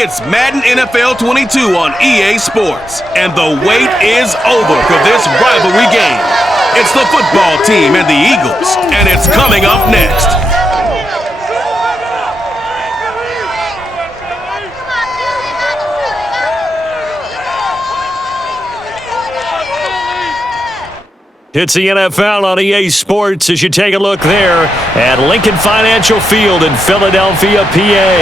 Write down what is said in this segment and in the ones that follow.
It's Madden NFL 22 on EA Sports, and the wait is over for this rivalry game. It's the football team and the Eagles, and it's coming up next. It's the NFL on EA Sports as you take a look there at Lincoln Financial Field in Philadelphia, PA.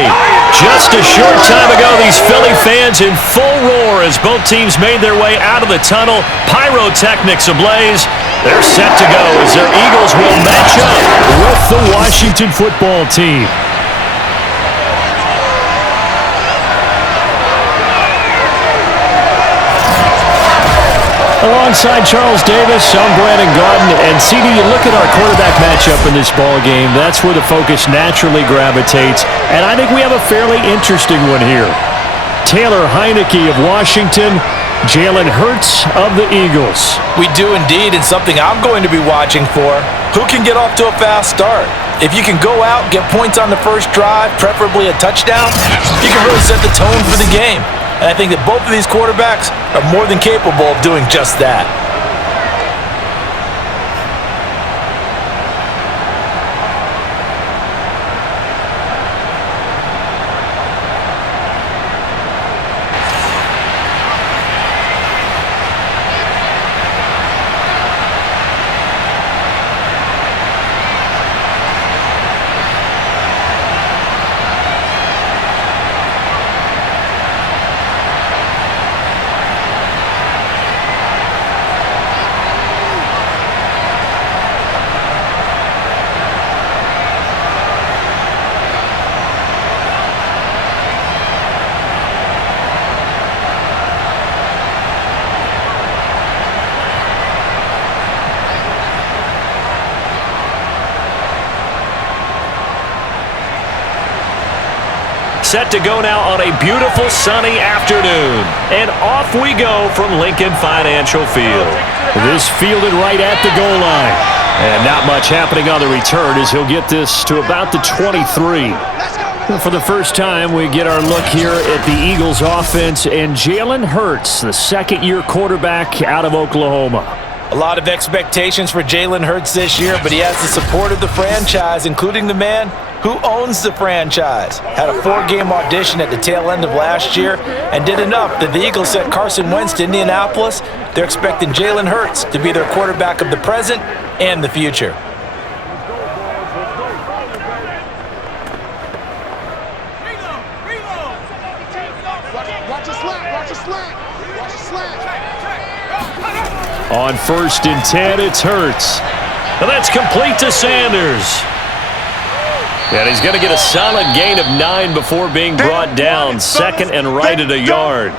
Just a short time ago, these Philly fans in full roar as both teams made their way out of the tunnel. Pyrotechnics ablaze. They're set to go as their Eagles will match up with the Washington football team. Alongside Charles Davis, I'm Brandon Garden, and CD, you look at our quarterback matchup in this ball game. That's where the focus naturally gravitates, and I think we have a fairly interesting one here. Taylor Heineke of Washington, Jalen Hurts of the Eagles. We do indeed, and something I'm going to be watching for. Who can get off to a fast start? If you can go out, get points on the first drive, preferably a touchdown, you can really set the tone for the game. And I think that both of these quarterbacks are more than capable of doing just that. Set to go now on a beautiful sunny afternoon. And off we go from Lincoln Financial Field. This fielded right at the goal line. And not much happening on the return as he'll get this to about the 23. For the first time, we get our look here at the Eagles offense and Jalen Hurts, the second-year quarterback out of Oklahoma. A lot of expectations for Jalen Hurts this year, but he has the support of the franchise, including the man who owns the franchise. Had a 4-game audition at the tail end of last year and did enough that the Eagles sent Carson Wentz to Indianapolis. They're expecting Jalen Hurts to be their quarterback of the present and the future. On 1st and 10, it's Hurts. And that's complete to Sanders. And he's going to get a solid gain of 9 before being brought down. Second and right at a yard.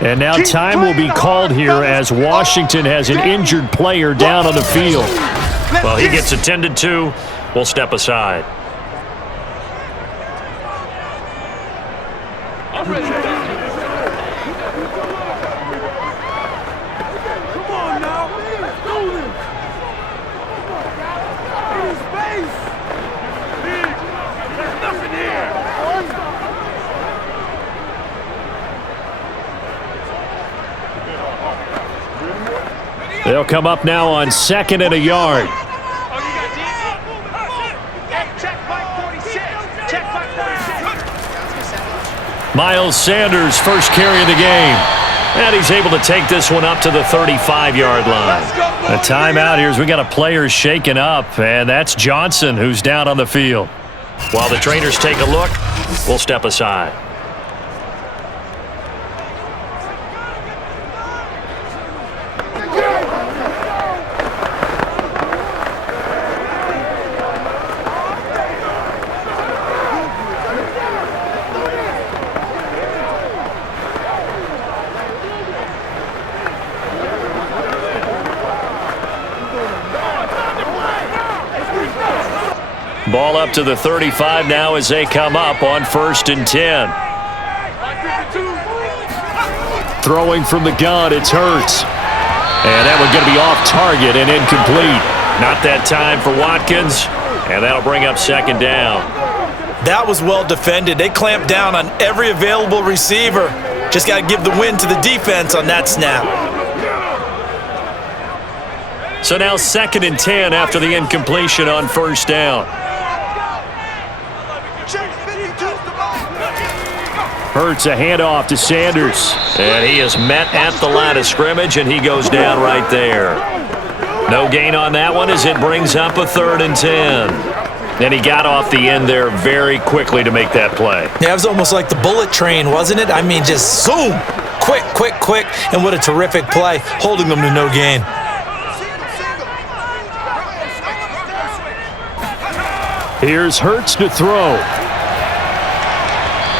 And now time will be called here as Washington has an injured player down on the field. Well, he gets attended to. We'll step aside. They'll come up now on 2nd and a yard. Miles Sanders, first carry of the game. And he's able to take this one up to the 35-yard line. A timeout here as we got a player shaken up, and that's Johnson who's down on the field. While the trainers take a look, we'll step aside. Ball up to the 35 now as they come up on 1st and 10. Throwing from the gun, it's Hurts. And that one's going to be off target and incomplete. Not that time for Watkins, and that'll bring up 2nd down. That was well defended. They clamped down on every available receiver. Just got to give the win to the defense on that snap. So now 2nd and 10 after the incompletion on first down. Hurts a handoff to Sanders. And he is met at the line of scrimmage, and he goes down right there. No gain on that one as it brings up a 3rd and 10. And he got off the end there very quickly to make that play. Yeah, it was almost like the bullet train, wasn't it? I mean, just zoom. Quick, quick, quick. And what a terrific play, holding them to no gain. Here's Hurts to throw.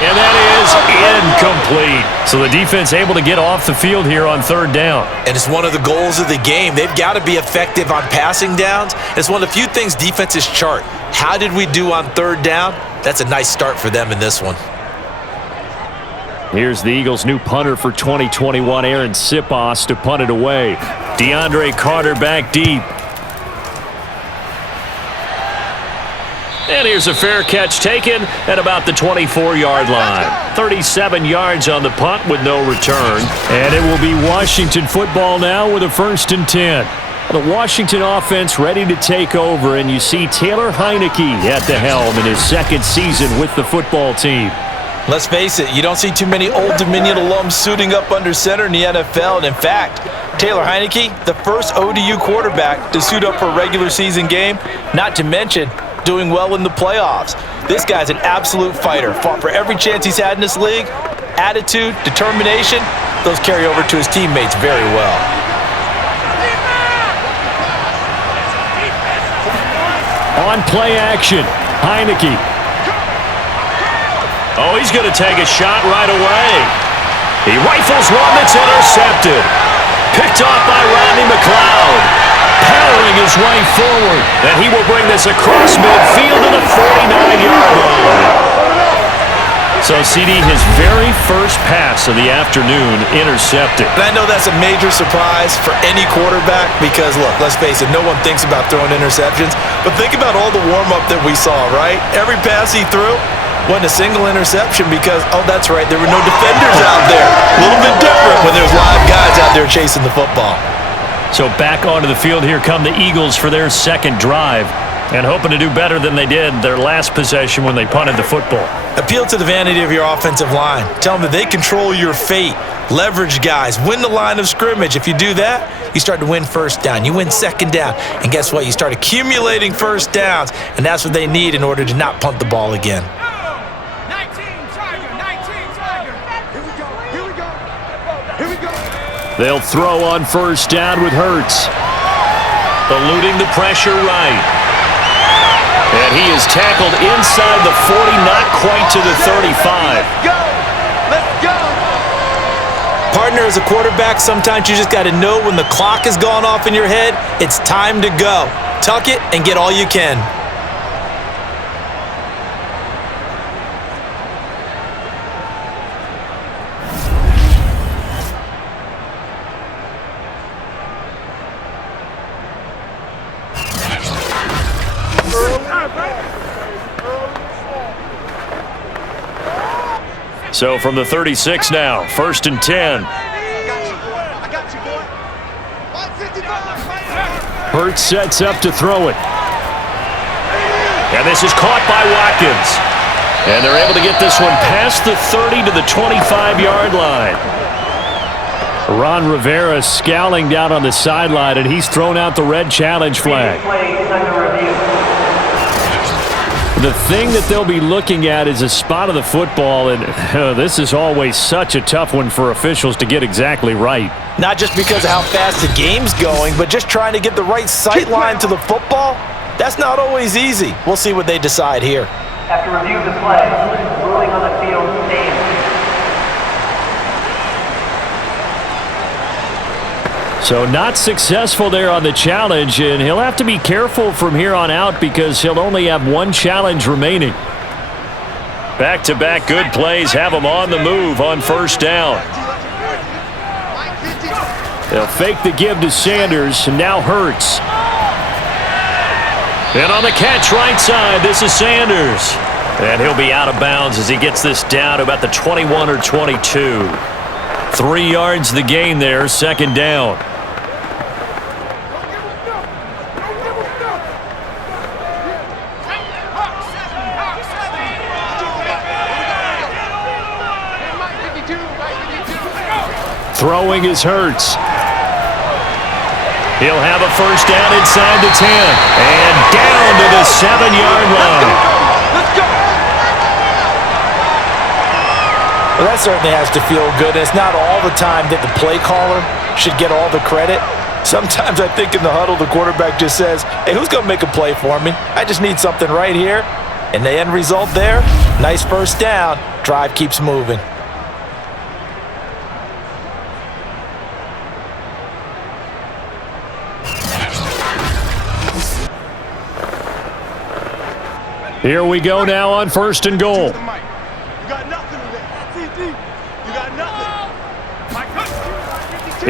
And that is incomplete. So the defense able to get off the field here on 3rd down. And it's one of the goals of the game. They've got to be effective on passing downs. It's one of the few things defenses chart. How did we do on 3rd down? That's a nice start for them in this one. Here's the Eagles' new punter for 2021, Aaron Sipos, to punt it away. DeAndre Carter back deep. And here's a fair catch taken at about the 24-yard line. 37 yards on the punt with no return. And it will be Washington football now with a 1st and 10. The Washington offense ready to take over, and you see Taylor Heineke at the helm in his 2nd season with the football team. Let's face it, you don't see too many Old Dominion alums suiting up under center in the NFL. And in fact, Taylor Heineke, the first ODU quarterback to suit up for a regular season game, not to mention doing well in the playoffs. This guy's an absolute fighter. Fought for every chance he's had in this league. Attitude, determination, those carry over to his teammates very well. On play action, Heineke. Oh, he's going to take a shot right away. He rifles one that's intercepted. Picked off by Rodney McLeod. Powering his way forward, and he will bring this across midfield to the 49-yard line. So, CD, his very first pass of the afternoon intercepted. And I know that's a major surprise for any quarterback because, look, let's face it, no one thinks about throwing interceptions. But think about all the warm-up that we saw, right? Every pass he threw wasn't a single interception because, oh, that's right, there were no defenders out there. A little bit different when there's live guys out there chasing the football. So back onto the field, here come the Eagles for their 2nd drive, and hoping to do better than they did their last possession when they punted the football. Appeal to the vanity of your offensive line. Tell them that they control your fate. Leverage guys. Win the line of scrimmage. If you do that, you start to win 1st down. You win 2nd down. And guess what? You start accumulating 1st downs, and that's what they need in order to not punt the ball again. They'll throw on 1st down with Hurts. Eluding the pressure right. And he is tackled inside the 40, not quite to the 35. Let's go! Partner, as a quarterback, sometimes you just got to know when the clock has gone off in your head, it's time to go. Tuck it and get all you can. So from the 36 now, 1st and 10. Hurts sets up to throw it. And this is caught by Watkins. And they're able to get this one past the 30 to the 25-yard line. Ron Rivera scowling down on the sideline, and he's thrown out the red challenge flag. The thing that they'll be looking at is a spot of the football, and this is always such a tough one for officials to get exactly right. Not just because of how fast the game's going, but just trying to get the right sight line to the football. That's not always easy. We'll see what they decide here. After review of the play, ruling on the field stands. So not successful there on the challenge, and he'll have to be careful from here on out because he'll only have one challenge remaining. Back-to-back good plays have him on the move on 1st down. They'll fake the give to Sanders, and now Hurts. And on the catch right side, this is Sanders. And he'll be out of bounds as he gets this down to about the 21 or 22. 3 yards the gain there, second down. Throwing is Hurts. He'll have a first down inside the 10. And down to the 7-yard line. Let's go. Well, that certainly has to feel good. It's not all the time that the play caller should get all the credit. Sometimes I think in the huddle, the quarterback just says, hey, who's going to make a play for me? I just need something right here. And the end result there, nice first down. Drive keeps moving. Here we go now on first and goal. You got nothing in there. You got nothing.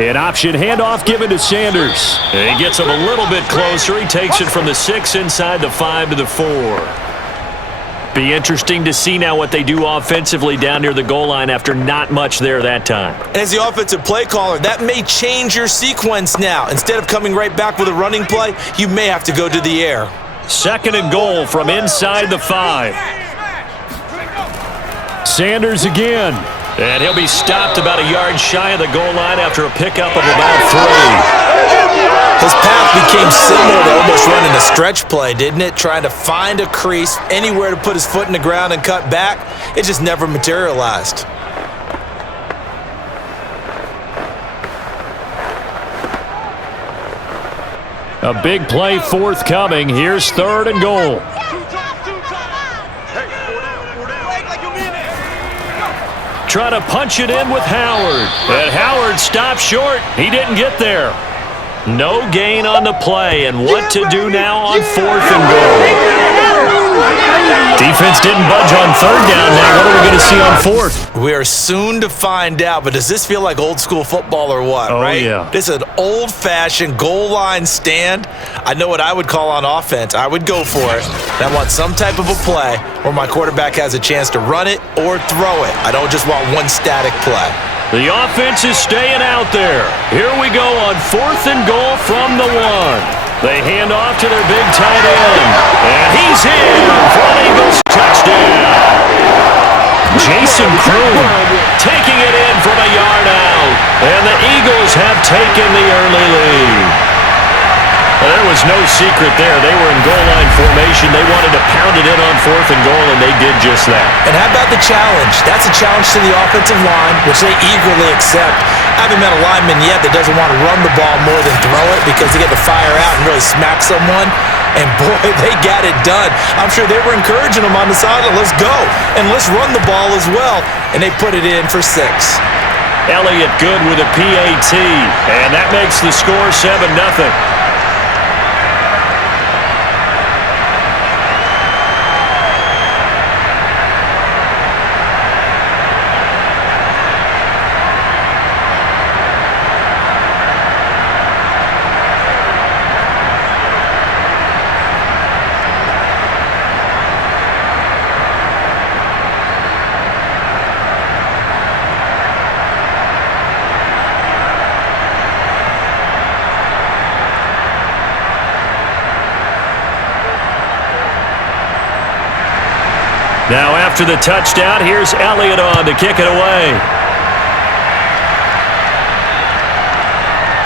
An option handoff given to Sanders. And he gets him a little bit closer. He takes it from the 6 inside the 5 to the 4. Be interesting to see now what they do offensively down near the goal line after not much there that time. As the offensive play caller, that may change your sequence now. Instead of coming right back with a running play, you may have to go to the air. Second and goal from inside the 5. Sanders again. And he'll be stopped about a yard shy of the goal line after a pickup of about 3. His path became similar to almost running a stretch play, didn't it? Trying to find a crease, anywhere to put his foot in the ground and cut back. It just never materialized. A big play forthcoming. Here's third and goal. Trying to punch it in with Howard. And Howard stopped short. He didn't get there. No gain on the play. And what to do now on fourth and goal? Defense didn't budge on third down. Now what are we going to see on fourth? We are soon to find out, but does this feel like old school football or what, right? Yeah. This is an old-fashioned goal line stand. I know what I would call on offense. I would go for it. And I want some type of a play where my quarterback has a chance to run it or throw it. I don't just want one static play. The offense is staying out there. Here we go on fourth and goal from the 1. They hand off to their big tight end. And he's in for an Eagles touchdown. Jason Kroon taking it in from a yard out. And the Eagles have taken the early lead. Well, there was no secret there. They were in goal line formation. They wanted to pound it in on fourth and goal, and they did just that. And how about the challenge? That's a challenge to the offensive line, which they eagerly accept. I haven't met a lineman yet that doesn't want to run the ball more than throw it because they get to fire out and really smack someone. And, boy, they got it done. I'm sure they were encouraging them on the sideline. Let's go, and let's run the ball as well. And they put it in for 6. Elliott good with a PAT, and that makes the score 7-0. Now after the touchdown, here's Elliott on to kick it away.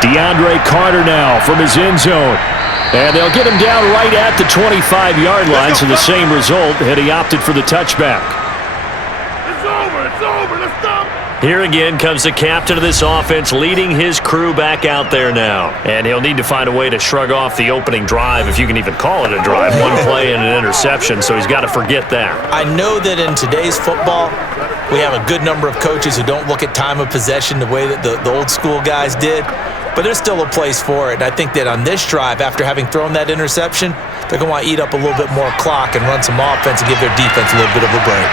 DeAndre Carter now from his end zone. And they'll get him down right at the 25-yard line, so the same result, and he opted for the touchback. It's over, let's stop. Here again comes the captain of this offense leading his crew back out there now. And he'll need to find a way to shrug off the opening drive, if you can even call it a drive. One play and an interception, so he's got to forget that. I know that in today's football, we have a good number of coaches who don't look at time of possession the way that the old school guys did. But there's still a place for it. And I think that on this drive, after having thrown that interception, they're going to want to eat up a little bit more clock and run some offense and give their defense a little bit of a break.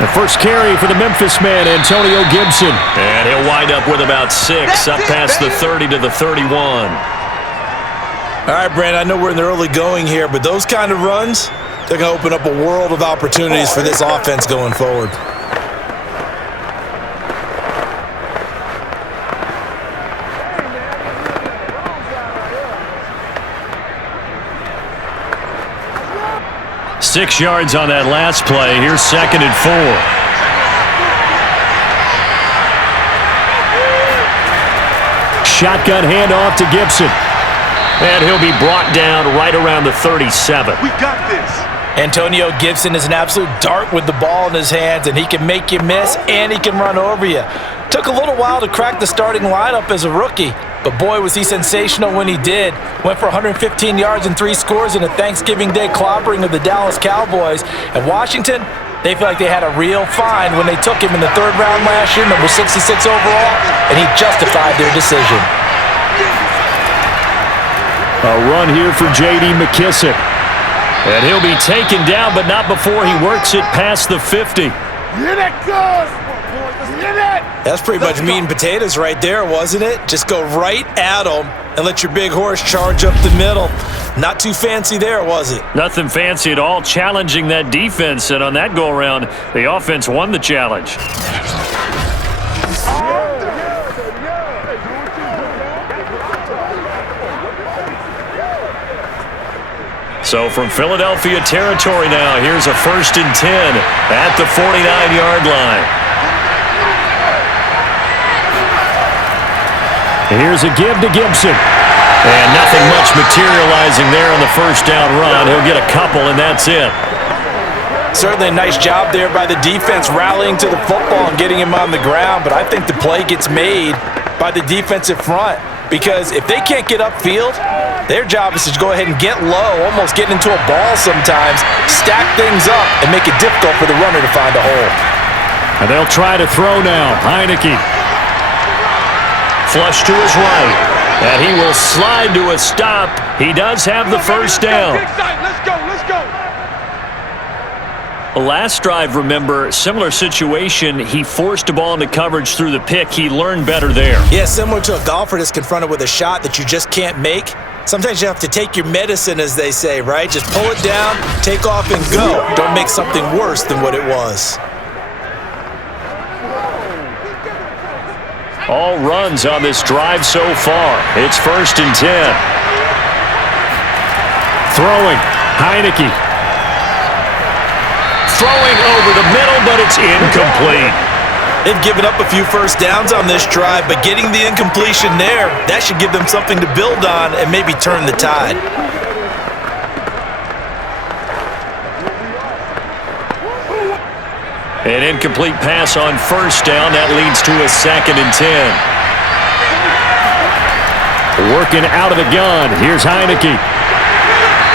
The first carry for the Memphis man, Antonio Gibson. And he'll wind up with about 6, up past the 30 to the 31. All right, Brandon, I know we're in the early going here, but those kind of runs, they're going to open up a world of opportunities for this offense going forward. Six yards on that last play. Here's 2nd and 4. Shotgun handoff to Gibson. And he'll be brought down right around the 37. We got this. Antonio Gibson is an absolute dart with the ball in his hands, and he can make you miss, and he can run over you. Took a little while to crack the starting lineup as a rookie, but boy, was he sensational when he did. Went for 115 yards and 3 scores in a Thanksgiving Day clobbering of the Dallas Cowboys. And Washington, they feel like they had a real find when they took him in the 3rd round last year, number 66 overall, and he justified their decision. A run here for J.D. McKissick. And he'll be taken down, but not before he works it past the 50. Hear that, cuz? Hear that? That's pretty much meat and potatoes right there, wasn't it? Just go right at him and let your big horse charge up the middle. Not too fancy there, was it? Nothing fancy at all, challenging that defense. And on that go-around, the offense won the challenge. So from Philadelphia territory now, here's a 1st and 10 at the 49-yard line. Here's a give to Gibson. And nothing much materializing there on the 1st down run. He'll get a couple, and that's it. Certainly a nice job there by the defense rallying to the football and getting him on the ground, but I think the play gets made by the defensive front, because if they can't get upfield, their job is to go ahead and get low, almost get into a ball sometimes, stack things up, and make it difficult for the runner to find a hole. And they'll try to throw now. Heineke. Flush to his right. And he will slide to a stop. He does have the 1st down. Let's go, let's go. Last drive, remember, similar situation. He forced a ball into coverage through the pick. He learned better there. Yeah, similar to a golfer that's confronted with a shot that you just can't make. Sometimes you have to take your medicine, as they say, right? Just pull it down, take off, and go. Don't make something worse than what it was. All runs on this drive so far. It's 1st and 10. Throwing. Heineke. Throwing over the middle, but it's incomplete. They've given up a few 1st downs on this drive, but getting the incompletion there, that should give them something to build on and maybe turn the tide. An incomplete pass on 1st down. That leads to a 2nd and 10. Working out of the gun. Here's Heineke.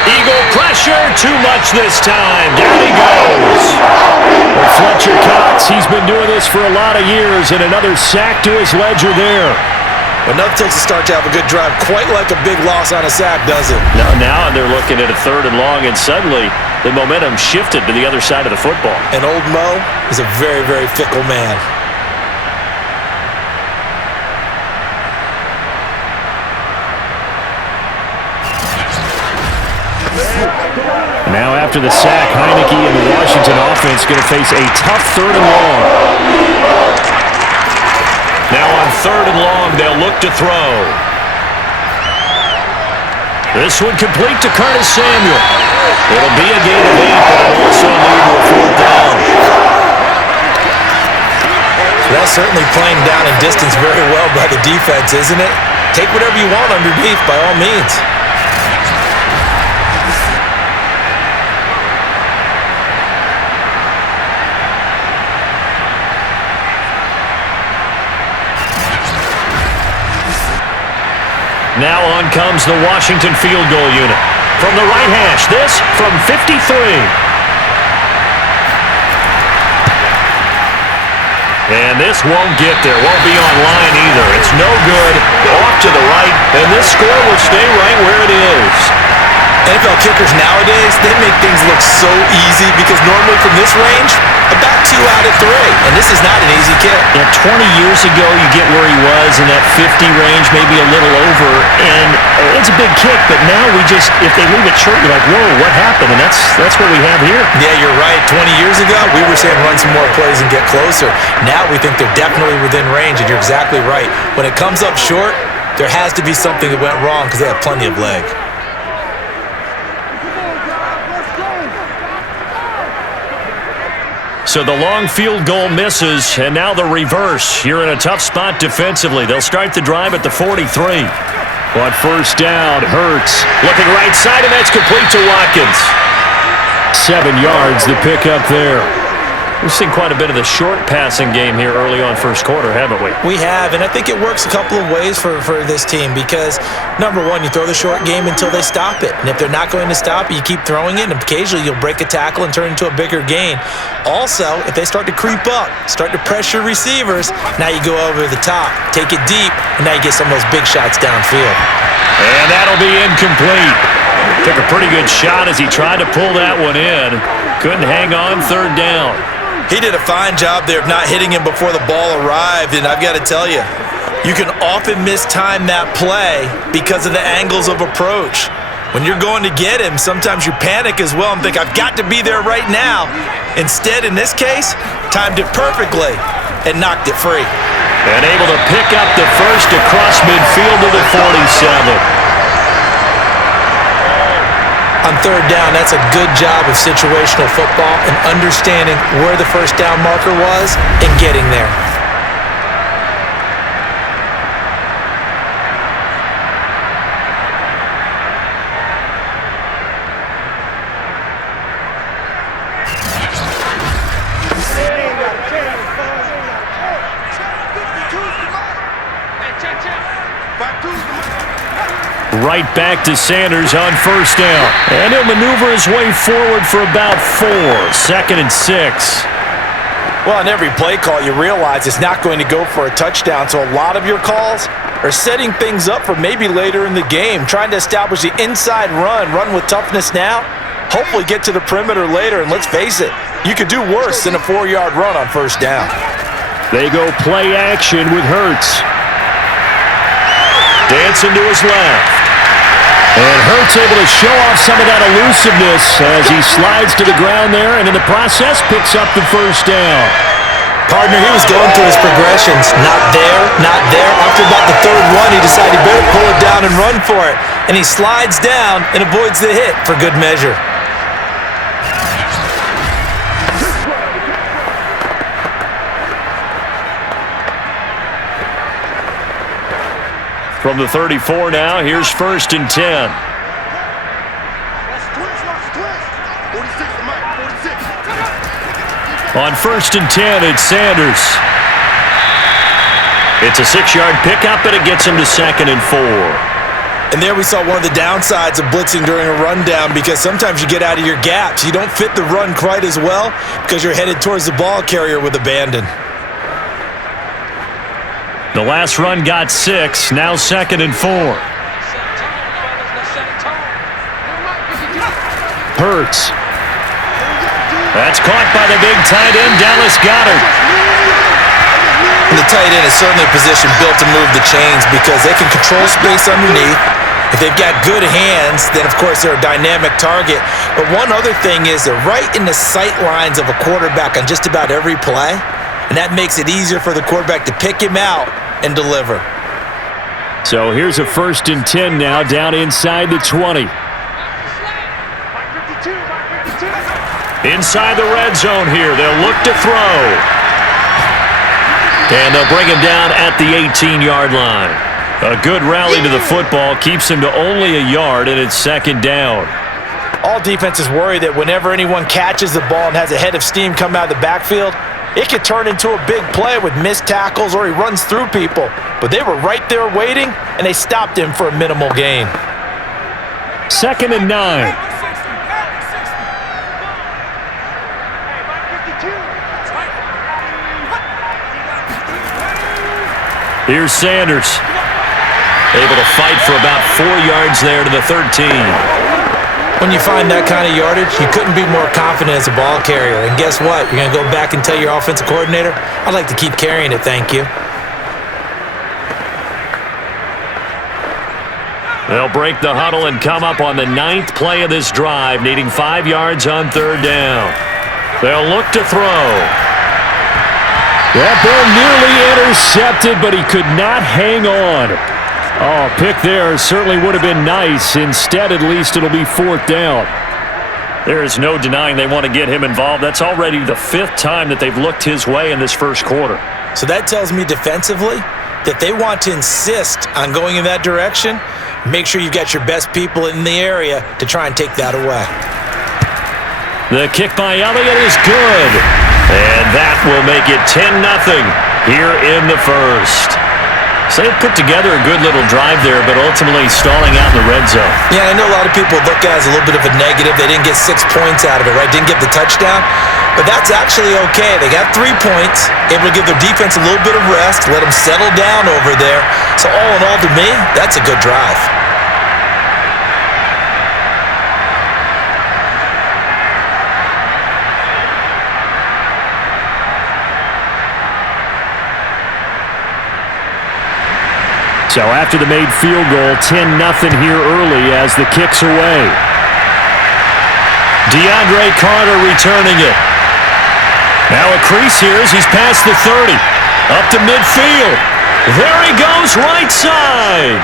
Eagle pressure. Too much this time. Down he goes. Well, Fletcher Cox, he's been doing this for a lot of years, and another sack to his ledger there. Well, nothing takes a start to have a good drive quite like a big loss on a sack, does it? Now they're looking at a 3rd and long, and suddenly the momentum shifted to the other side of the football. And old Mo is a very, very fickle man. Now after the sack, Heineke and the Washington offense going to face a tough 3rd and long. Now on 3rd and long, they'll look to throw. This one complete to Curtis Samuel. It'll be a gain of 8, but it'll also lead to a 4th down. So that's certainly playing down in distance very well by the defense, isn't it? Take whatever you want underneath, by all means. Now on comes the Washington field goal unit. From the right hash, this from 53. And this won't get there, won't be online either. It's no good, off to the right, and this score will stay right where it is. NFL kickers nowadays, they make things look so easy because normally from this range, about 2 out of 3. And this is not an easy kick. Yeah, 20 years ago, you get where he was in that 50 range, maybe a little over, and it's a big kick, but now we just, if they leave it short, you're like, whoa, what happened? And that's what we have here. Yeah, you're right. 20 years ago, we were saying run some more plays and get closer. Now we think they're definitely within range, and you're exactly right. When it comes up short, there has to be something that went wrong because they have plenty of leg. So the long field goal misses, and now the reverse. You're in a tough spot defensively. They'll start the drive at the 43. On first down, Hurts looking right side, and that's complete to Watkins. 7 yards, the pickup there. We've seen quite a bit of the short passing game here early on first quarter, haven't we? We have, and I think it works a couple of ways for this team because, number one, you throw the short game until they stop it. And if they're not going to stop it, you keep throwing it, and occasionally you'll break a tackle and turn it into a bigger gain. Also, if they start to creep up, start to pressure receivers, now you go over the top, take it deep, and now you get some of those big shots downfield. And that'll be incomplete. Took a pretty good shot as he tried to pull that one in. Couldn't hang on third down. He did a fine job there of not hitting him before the ball arrived, and I've got to tell you, you can often mistime that play because of the angles of approach. When you're going to get him, sometimes you panic as well and think, I've got to be there right now. Instead, in this case, timed it perfectly and knocked it free. And able to pick up the first across midfield to the 47. On third down, that's a good job of situational football and understanding where the first down marker was and getting there. Right back to Sanders on first down. And he'll maneuver his way forward for about 4. 2nd and 6. Well, on every play call, you realize it's not going to go for a touchdown, so a lot of your calls are setting things up for maybe later in the game, trying to establish the inside run with toughness now, hopefully get to the perimeter later, and let's face it, you could do worse than a 4-yard run on first down. They go play action with Hurts. Dancing to his left. And Hurts able to show off some of that elusiveness as he slides to the ground there, and in the process picks up the first down. Partner, he was going through his progressions. Not there, not there. After about the third one, he decided he better pull it down and run for it. And he slides down and avoids the hit for good measure. From the 34 now, here's 1st and 10. On 1st and 10, it's Sanders. It's a 6-yard pickup, and it gets him to 2nd and 4. And there we saw one of the downsides of blitzing during a rundown because sometimes you get out of your gaps. You don't fit the run quite as well because you're headed towards the ball carrier with abandon. The last run got 6, now 2nd and 4. Hurts. That's caught by the big tight end, Dallas Goedert. And the tight end is certainly a position built to move the chains because they can control space underneath. If they've got good hands, then of course they're a dynamic target. But one other thing is they're right in the sight lines of a quarterback on just about every play. And that makes it easier for the quarterback to pick him out and deliver. So here's a 1st and 10 now, down inside the 20. Inside the red zone here, they'll look to throw. And they'll bring him down at the 18-yard line. A good rally to the football keeps him to only a yard, and it's 2nd down. All defenses worry that whenever anyone catches the ball and has a head of steam come out of the backfield, it could turn into a big play with missed tackles or he runs through people. But they were right there waiting, and they stopped him for a minimal gain. 2nd and 9. Here's Sanders. Able to fight for about 4 yards there to the 13. When you find that kind of yardage, you couldn't be more confident as a ball carrier. And guess what? You're going to go back and tell your offensive coordinator, I'd like to keep carrying it, thank you. They'll break the huddle and come up on the 9th play of this drive, needing 5 yards on 3rd down. They'll look to throw. That ball nearly intercepted, but he could not hang on. Oh, pick there certainly would have been nice. Instead, at least it'll be 4th down. There is no denying they want to get him involved. That's already the 5th time that they've looked his way in this first quarter. So that tells me defensively that they want to insist on going in that direction. Make sure you've got your best people in the area to try and take that away. The kick by Elliott is good. And that will make it 10-0 here in the first. So they put together a good little drive there, but ultimately stalling out in the red zone. Yeah, I know a lot of people look at it as a little bit of a negative. They didn't get 6 points out of it, right? Didn't get the touchdown. But that's actually okay. They got 3 points, able to give their defense a little bit of rest, let them settle down over there. So all in all, to me, that's a good drive. So after the made field goal, 10-0 here early as the kick's away. DeAndre Carter returning it. Now a crease here as he's past the 30. Up to midfield. There he goes, right side.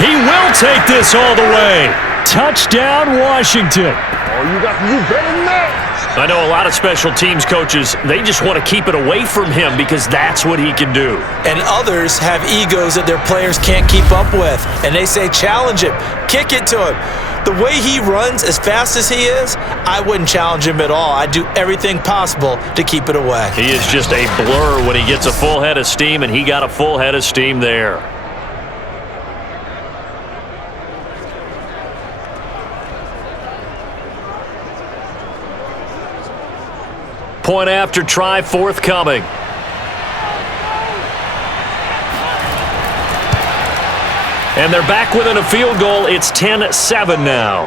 He will take this all the way. Touchdown, Washington. Oh, you got to do better than that. I know a lot of special teams coaches, they just want to keep it away from him because that's what he can do. And others have egos that their players can't keep up with. And they say, challenge him, kick it to him. The way he runs as fast as he is, I wouldn't challenge him at all. I'd do everything possible to keep it away. He is just a blur when he gets a full head of steam, and he got a full head of steam there. Point after try forthcoming. And they're back within a field goal. It's 10-7 now.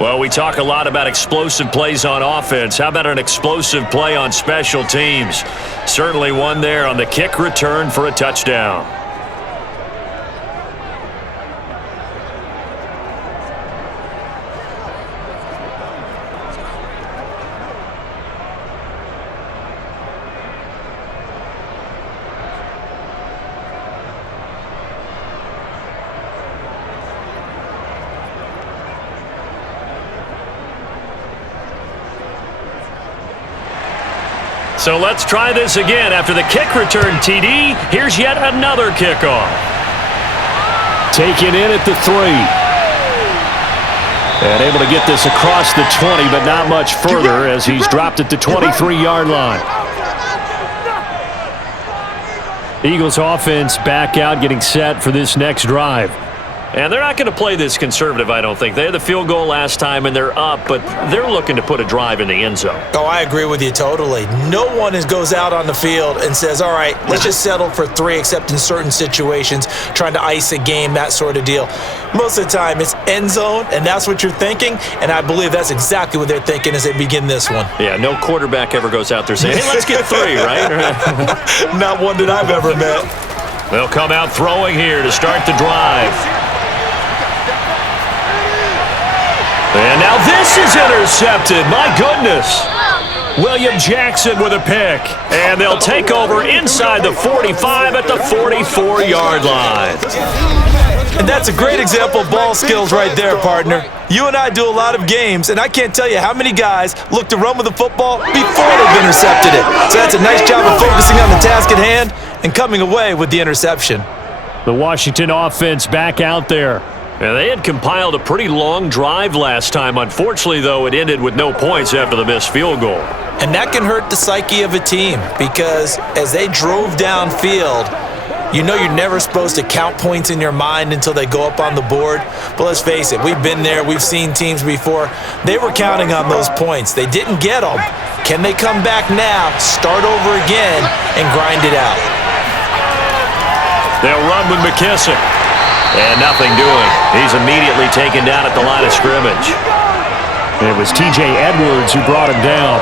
Well, we talk a lot about explosive plays on offense. How about an explosive play on special teams? Certainly one there on the kick return for a touchdown. So let's try this again. After the kick return, TD, here's yet another kickoff. Taken in at the 3. And able to get this across the 20, but not much further as he's dropped at the 23-yard line. Eagles offense back out, getting set for this next drive. And they're not going to play this conservative, I don't think. They had the field goal last time, and they're up, but they're looking to put a drive in the end zone. Oh, I agree with you totally. No one goes out on the field and says, all right, let's just settle for 3, except in certain situations, trying to ice a game, that sort of deal. Most of the time, it's end zone, and that's what you're thinking, and I believe that's exactly what they're thinking as they begin this one. Yeah, no quarterback ever goes out there saying, hey, let's get 3, right? Not one that I've ever met. They'll come out throwing here to start the drive. And now this is intercepted. My goodness. William Jackson with a pick. And they'll take over inside the 45 at the 44-yard line. And that's a great example of ball skills right there, partner. You and I do a lot of games, and I can't tell you how many guys look to run with the football before they've intercepted it. So that's a nice job of focusing on the task at hand and coming away with the interception. The Washington offense back out there. Yeah, they had compiled a pretty long drive last time. Unfortunately, though, it ended with no points after the missed field goal. And that can hurt the psyche of a team because as they drove downfield, you know you're never supposed to count points in your mind until they go up on the board. But let's face it, we've been there. We've seen teams before. They were counting on those points. They didn't get them. Can they come back now, start over again, and grind it out? They'll run with McKissick. And nothing doing. He's immediately taken down at the line of scrimmage. It was T.J. Edwards who brought him down.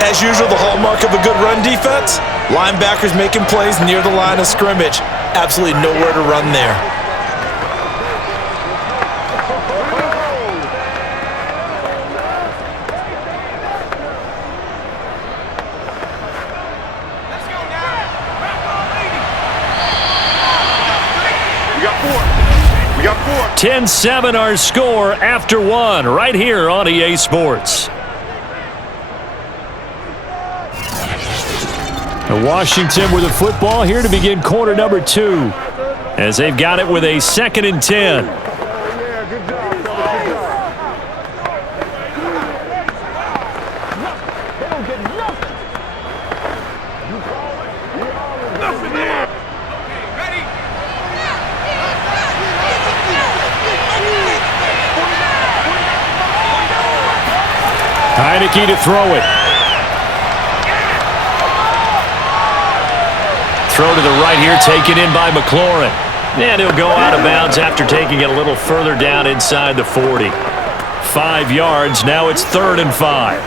As usual, the hallmark of a good run defense, linebackers making plays near the line of scrimmage. Absolutely nowhere to run there. We got four. 10-7 our score after one right here on EA Sports. And Washington with the football here to begin quarter number 2 as they've got it with a 2nd and 10. Heineke to throw it. Throw to the right here, taken in by McLaurin. And he'll go out of bounds after taking it a little further down inside the 40. 5 yards, now it's 3rd and 5.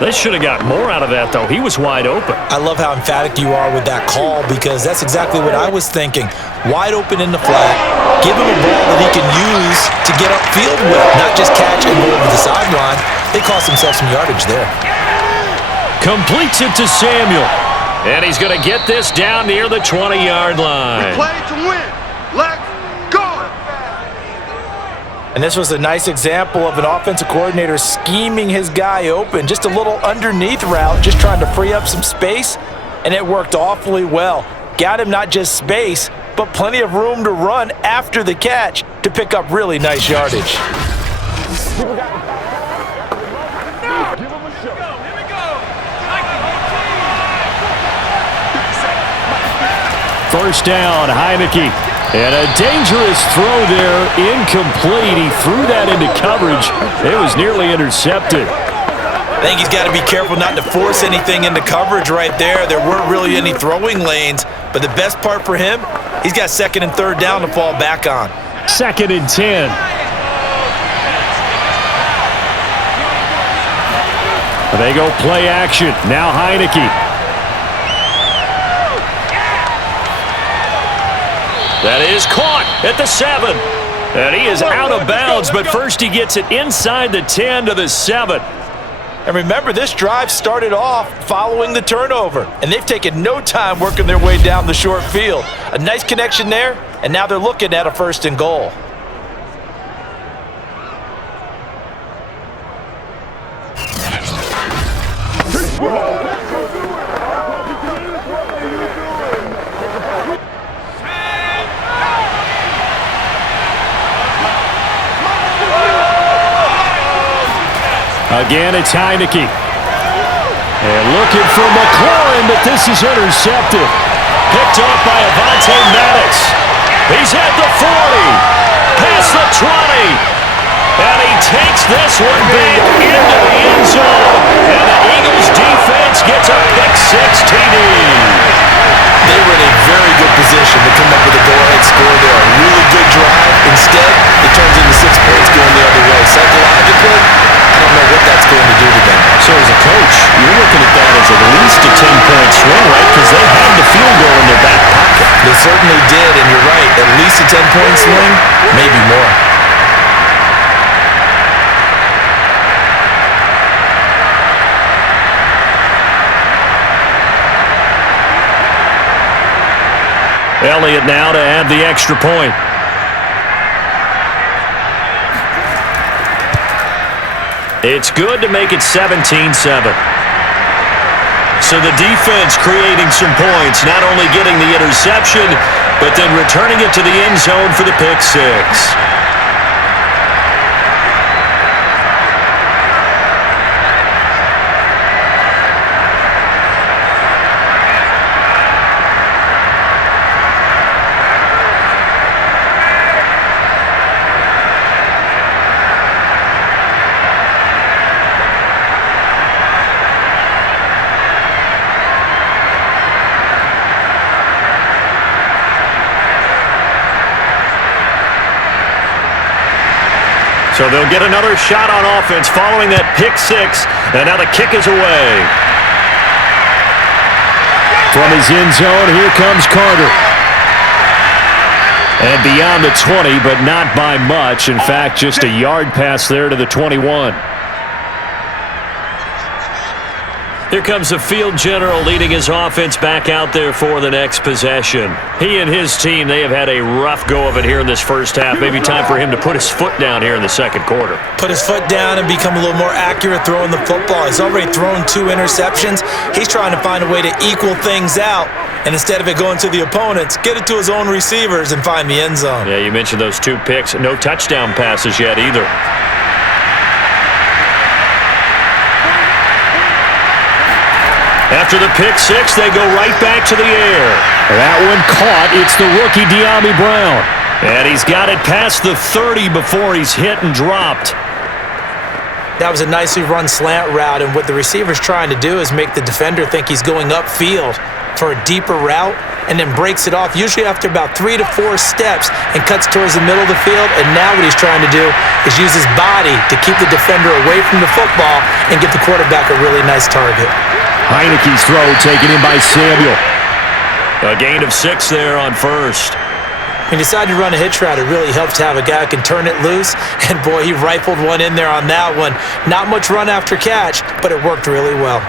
They should have got more out of that, though. He was wide open. I love how emphatic you are with that call because that's exactly what I was thinking. Wide open in the flat. Give him a ball that he can use to get upfield with, not just catch and go over the sideline. They cost themselves some yardage there. Completes it to Samuel. And he's going to get this down near the 20-yard line. We play to win. Let's go. And this was a nice example of an offensive coordinator scheming his guy open. Just a little underneath route, just trying to free up some space. And it worked awfully well. Got him not just space, but plenty of room to run after the catch to pick up really nice yardage. First down, Heineke. And a dangerous throw there, incomplete. He threw that into coverage. It was nearly intercepted. I think he's got to be careful not to force anything into coverage right there. There weren't really any throwing lanes, but the best part for him, he's got 2nd and 3rd down to fall back on. 2nd and 10. They go play action. Now Heineke. That is caught at the 7. And he is out of bounds, but first he gets it inside the 10 to the 7. And remember, this drive started off following the turnover, and they've taken no time working their way down the short field. A nice connection there, and now they're looking at a 1st and goal. Again, it's Heineke. And looking for McLaurin, but this is intercepted. Picked off by Avonte Maddox. He's at the 40. Past the 20. And he takes this one back into the end zone. And the Eagles defense gets a pick-6 TD. They were in a very good position to come up with a go-ahead score there. A really good drive. Instead, it turns into 6 points going the other way. Psychologically, I don't know what that's going to do to them. So as a coach, you're looking at that as at least a 10-point swing, right? Because they had the field goal in their back pocket. They certainly did, and you're right. At least a 10-point swing, maybe more. Elliott now to add the extra point. It's good to make it 17-7. So the defense creating some points, not only getting the interception, but then returning it to the end zone for the pick-6. So they'll get another shot on offense following that pick six. And now the kick is away. From his end zone, here comes Carter. And beyond the 20, but not by much. In fact, just a yard pass there to the 21. Here comes the field general leading his offense back out there for the next possession. He and his team, they have had a rough go of it here in this first half. Maybe time for him to put his foot down here in the second quarter. Put his foot down and become a little more accurate throwing the football. He's already thrown 2 interceptions. He's trying to find a way to equal things out. And instead of it going to the opponents, get it to his own receivers and find the end zone. Yeah, you mentioned those 2 picks. No touchdown passes yet either. After the pick six, they go right back to the air. That one caught. It's the rookie De'Ami Brown. And he's got it past the 30 before he's hit and dropped. That was a nicely run slant route, and what the receiver's trying to do is make the defender think he's going upfield for a deeper route and then breaks it off, usually after about 3 to 4 steps, and cuts towards the middle of the field. And now what he's trying to do is use his body to keep the defender away from the football and get the quarterback a really nice target. Heineke's throw taken in by Samuel. A gain of 6 there on first. He decided to run a hitch route. It really helps to have a guy who can turn it loose. And boy, he rifled one in there on that one. Not much run after catch, but it worked really well.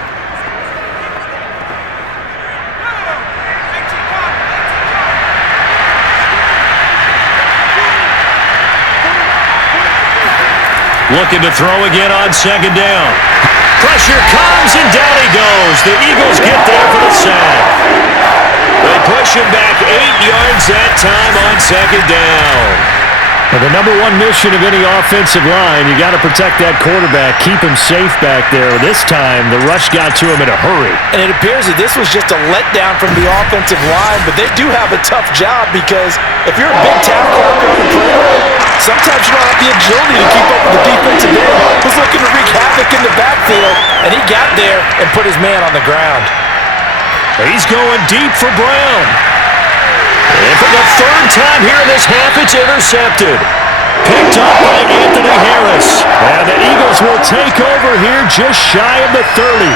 Looking to throw again on second down. Pressure comes, and down he goes. The Eagles get there for the sack. They push him back 8 yards that time on second down. Well, the number one mission of any offensive line, you got to protect that quarterback, keep him safe back there. This time, the rush got to him in a hurry. And it appears that this was just a letdown from the offensive line, but they do have a tough job because if you're a big tackle on the perimeter, sometimes you don't have the agility to keep up with the defensive end who's looking to wreak havoc in the backfield, and he got there and put his man on the ground. He's going deep for Brown. And for the third time here in this half, it's intercepted. Picked up by Anthony Harris. And the Eagles will take over here just shy of the 30.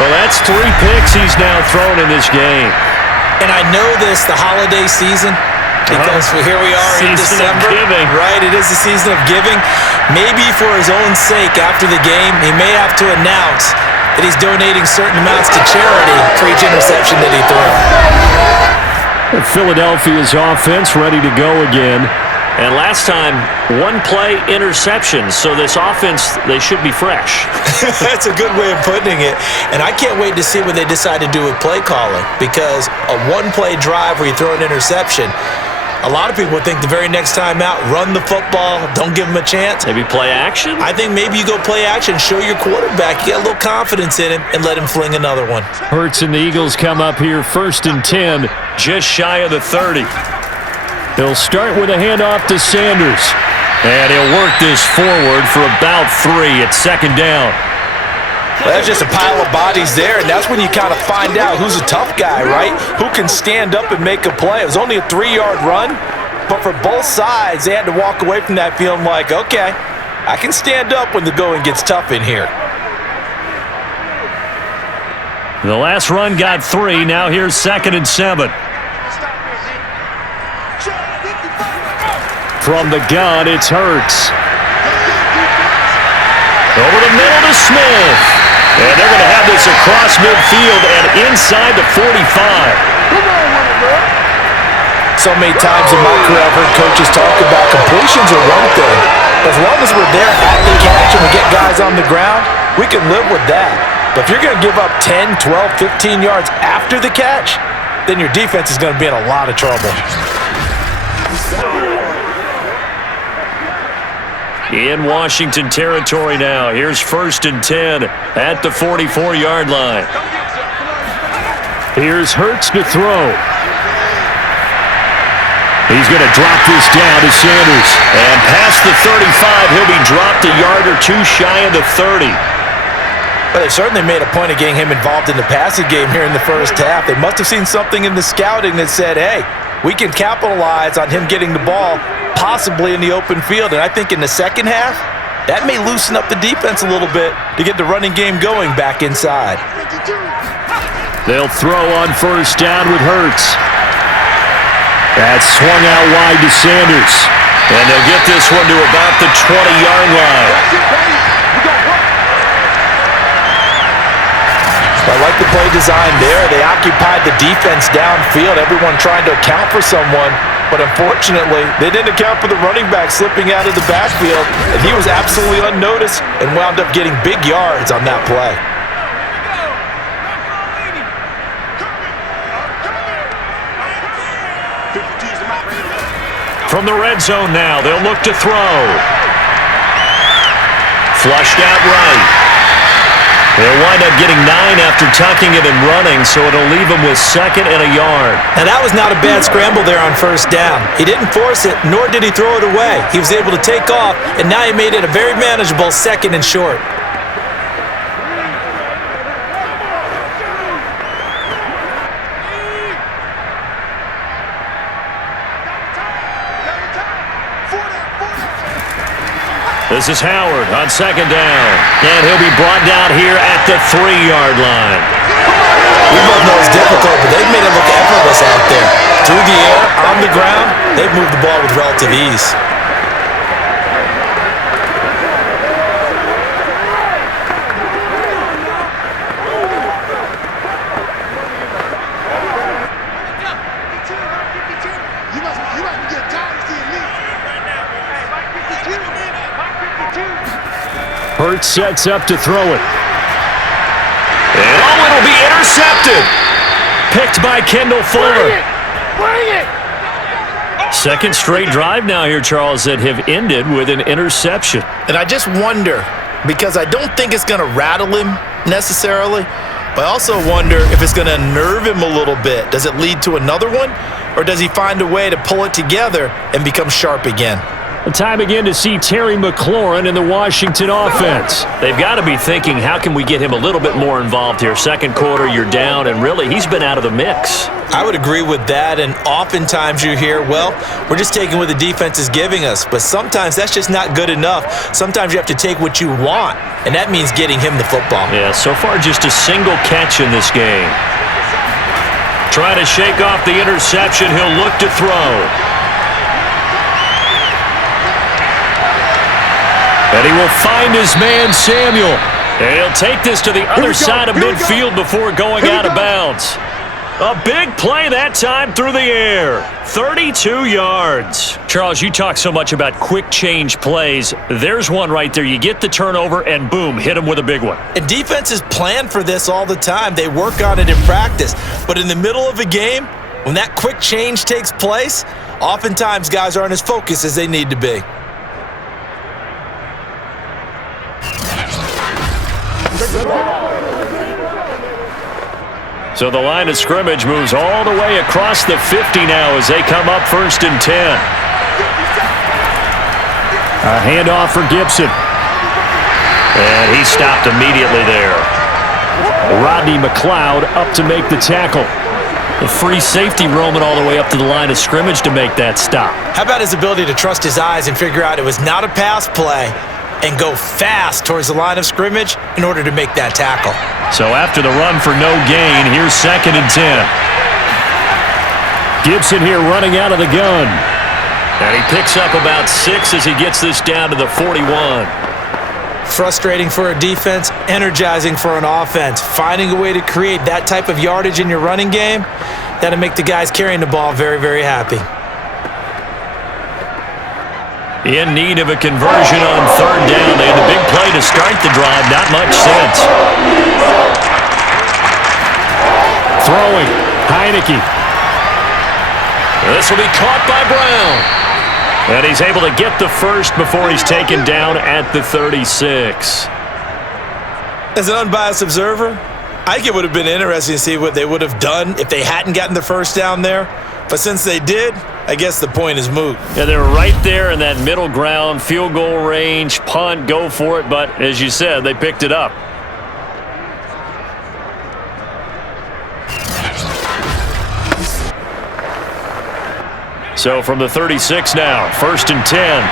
Well, that's 3 picks he's now thrown in this game. And I know this, the holiday season, because here we are in December. Right, it is the season of giving. Maybe for his own sake after the game, he may have to announce that he's donating certain amounts to charity for each interception that he throws. Philadelphia's offense ready to go again. And last time, 1 play interception, so this offense, they should be fresh. That's a good way of putting it. And I can't wait to see what they decide to do with play calling, because a 1-play drive where you throw an interception, a lot of people would think the very next time out, run the football, don't give him a chance. Maybe play action? I think maybe you go play action, show your quarterback, you get a little confidence in him, and let him fling another one. Hurts and the Eagles come up here 1st and 10, just shy of the 30. He'll start with a handoff to Sanders. And he'll work this forward for about 3 at second down. Well, that's just a pile of bodies there, and that's when you kind of find out who's a tough guy, right? Who can stand up and make a play. It was only a 3-yard run, but for both sides, they had to walk away from that feeling like, okay, I can stand up when the going gets tough in here. The last run got 3. Now here's 2nd and 7. From the gun, it's Hurts. Over the middle to Smith. And they're going to have this across midfield and inside the 45. So many times in my career, I've heard coaches talk about completions are one thing. As long as we're there at the catch and we get guys on the ground, we can live with that. But if you're going to give up 10, 12, 15 yards after the catch, then your defense is going to be in a lot of trouble. In Washington territory now. Here's 1st and 10 at the 44-yard line. Here's Hurts to throw. He's going to drop this down to Sanders. And past the 35, he'll be dropped a yard or 2 shy of the 30. Well, they certainly made a point of getting him involved in the passing game here in the first half. They must have seen something in the scouting that said, hey, we can capitalize on him getting the ball possibly in the open field. And I think in the second half, that may loosen up the defense a little bit to get the running game going back inside. They'll throw on first down with Hurts. That's swung out wide to Sanders. And they'll get this one to about the 20-yard line. I like the play design there. They occupied the defense downfield, everyone trying to account for someone. But unfortunately, they didn't account for the running back slipping out of the backfield, and he was absolutely unnoticed and wound up getting big yards on that play. From the red zone now, they'll look to throw. Flushed out right. They'll wind up getting 9 after tucking it and running, so it'll leave them with 2nd and a yard. Now, that was not a bad scramble there on first down. He didn't force it, nor did he throw it away. He was able to take off, and now he made it a very manageable 2nd and short. This is Howard on 2nd down. And he'll be brought down here at the 3-yard line. We both know it's difficult, but they've made it look effortless out there. Through the air, on the ground, they've moved the ball with relative ease. Hurts sets up to throw it. And it'll be intercepted. Picked by Kendall Fuller. Bring it! Second straight drive now here, Charles, that have ended with an interception. And I just wonder, because I don't think it's going to rattle him necessarily, but I also wonder if it's going to nerve him a little bit. Does it lead to another one, or does he find a way to pull it together and become sharp again? Time again to see Terry McLaurin in the Washington offense. They've got to be thinking, how can we get him a little bit more involved here? Second quarter, you're down, and really, he's been out of the mix. I would agree with that, and oftentimes you hear, well, we're just taking what the defense is giving us, but sometimes that's just not good enough. Sometimes you have to take what you want, and that means getting him the football. Yeah, so far just a single catch in this game. Trying to shake off the interception, he'll look to throw. And he will find his man, Samuel. And he'll take this to the other side of midfield before going out of bounds. A big play that time through the air. 32 yards. Charles, you talk so much about quick change plays. There's one right there. You get the turnover, and boom, hit him with a big one. And defenses plan for this all the time. They work on it in practice. But in the middle of a game, when that quick change takes place, oftentimes guys aren't as focused as they need to be. So the line of scrimmage moves all the way across the 50 now as they come up 1st and 10. A handoff for Gibson. And he stopped immediately there. Rodney McLeod up to make the tackle. The free safety roaming all the way up to the line of scrimmage to make that stop. How about his ability to trust his eyes and figure out it was not a pass play and go fast towards the line of scrimmage in order to make that tackle. So after the run for no gain, here's 2nd and 10. Gibson here running out of the gun. And he picks up about 6 as he gets this down to the 41. Frustrating for a defense, energizing for an offense. Finding a way to create that type of yardage in your running game, that'll make the guys carrying the ball very, very happy. In need of a conversion on 3rd down. They had a big play to start the drive. Not much sense. Throwing. Heineke. This will be caught by Brown. And he's able to get the first before he's taken down at the 36. As an unbiased observer, I think it would have been interesting to see what they would have done if they hadn't gotten the first down there. But since they did, I guess the point is moot. Yeah, they were right there in that middle ground, field goal range, punt, go for it. But as you said, they picked it up. So from the 36 now, 1st and 10.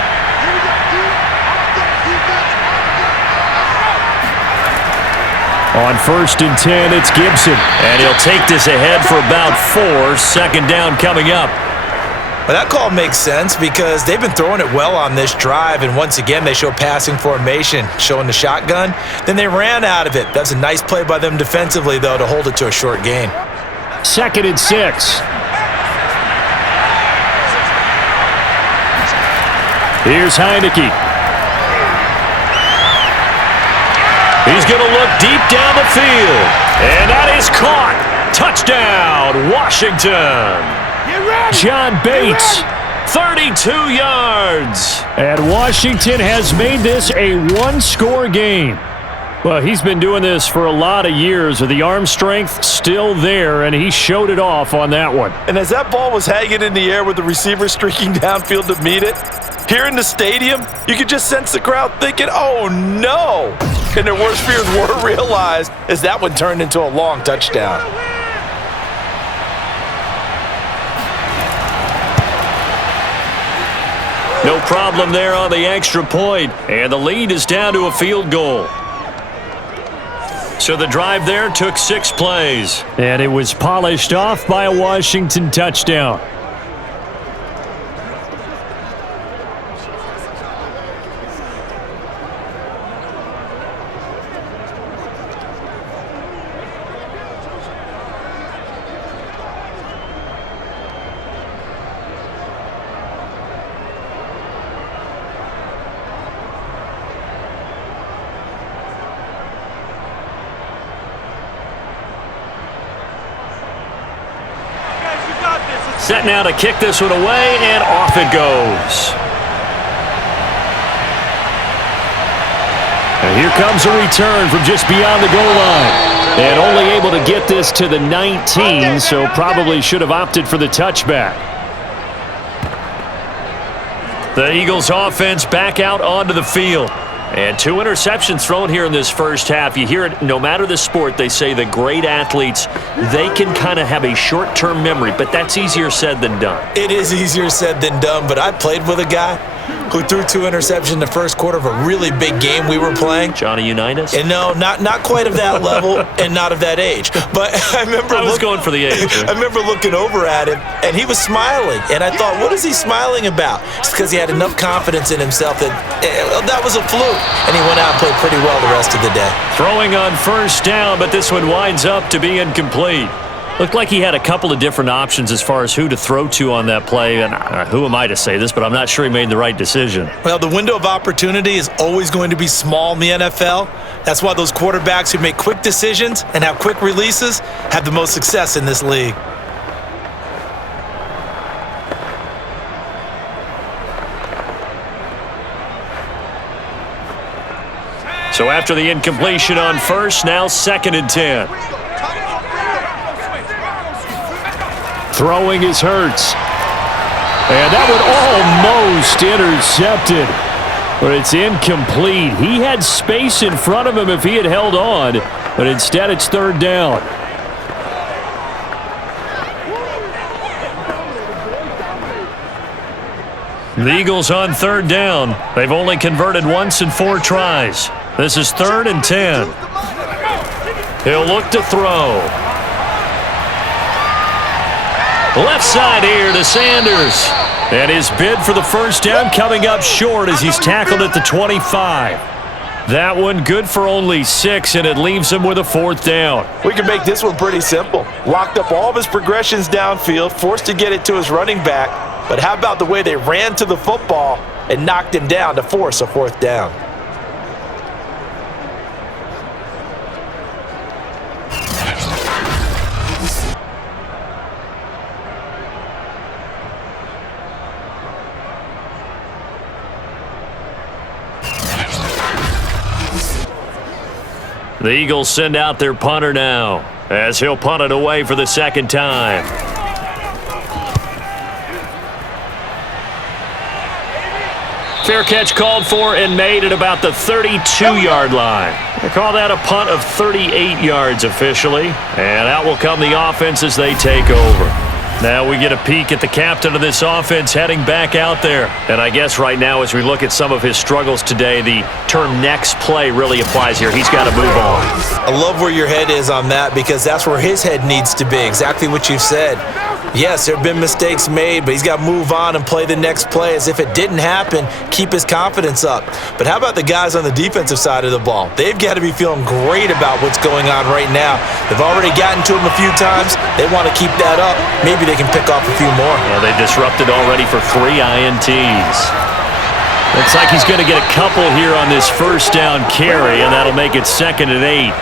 On 1st and 10, it's Gibson. And he'll take this ahead for about 4. Second down coming up. Well, that call makes sense because they've been throwing it well on this drive, and once again, they show passing formation, showing the shotgun. Then they ran out of it. That's a nice play by them defensively, though, to hold it to a short gain. 2nd and 6. Here's Heineke. He's going to look deep down the field. And that is caught. Touchdown, Washington. John Bates, 32 yards. And Washington has made this a one-score game. Well, he's been doing this for a lot of years with the arm strength still there, and he showed it off on that one. And as that ball was hanging in the air with the receiver streaking downfield to meet it, here in the stadium, you could just sense the crowd thinking, oh, no. And their worst fears were realized as that one turned into a long touchdown. No problem there on the extra point, and the lead is down to a field goal. So the drive there took 6 plays, and it was polished off by a Washington touchdown. Set now to kick this one away, and off it goes. And here comes a return from just beyond the goal line. And only able to get this to the 19, so probably should have opted for the touchback. The Eagles offense back out onto the field. And 2 interceptions thrown here in this first half. You hear it, no matter the sport, they say the great athletes, they can kind of have a short-term memory, but that's easier said than done. It is easier said than done, but I played with a guy who threw 2 interceptions in the first quarter of a really big game we were playing. Johnny Unitas? And no, not quite of that level and not of that age. But I was going for the age. I remember looking over at him, and he was smiling. And I thought, what is he smiling about? It's because he had enough confidence in himself that was a fluke. And he went out and played pretty well the rest of the day. Throwing on first down, but this one winds up to be incomplete. Looked like he had a couple of different options as far as who to throw to on that play. And who am I to say this, but I'm not sure he made the right decision. Well, the window of opportunity is always going to be small in the NFL. That's why those quarterbacks who make quick decisions and have quick releases have the most success in this league. So after the incompletion on first, now 2nd and 10. Throwing is Hurts. And that one almost intercepted. But it's incomplete. He had space in front of him if he had held on. But instead it's 3rd down. The Eagles on 3rd down. They've only converted once in 4 tries. This is 3rd and 10. He'll look to throw. Left side here to Sanders. And his bid for the first down coming up short as he's tackled at the 25. That one good for only 6, and it leaves him with a 4th down. We can make this one pretty simple. Locked up all of his progressions downfield, forced to get it to his running back. But how about the way they ran to the football and knocked him down to force a 4th down? The Eagles send out their punter now as he'll punt it away for the 2nd time. Fair catch called for and made at about the 32-yard line. They call that a punt of 38 yards officially. And out will come the offense as they take over. Now we get a peek at the captain of this offense heading back out there. And I guess right now as we look at some of his struggles today, the term next play really applies here. He's got to move on. I love where your head is on that because that's where his head needs to be, exactly what you said. Yes, there have been mistakes made, but he's got to move on and play the next play as if it didn't happen, keep his confidence up. But how about the guys on the defensive side of the ball? They've got to be feeling great about what's going on right now. They've already gotten to him a few times. They want to keep that up. Maybe they can pick off a few more. Well, they disrupted already for 3 INTs. Looks like he's going to get a couple here on this first down carry, and that'll make it 2nd and 8.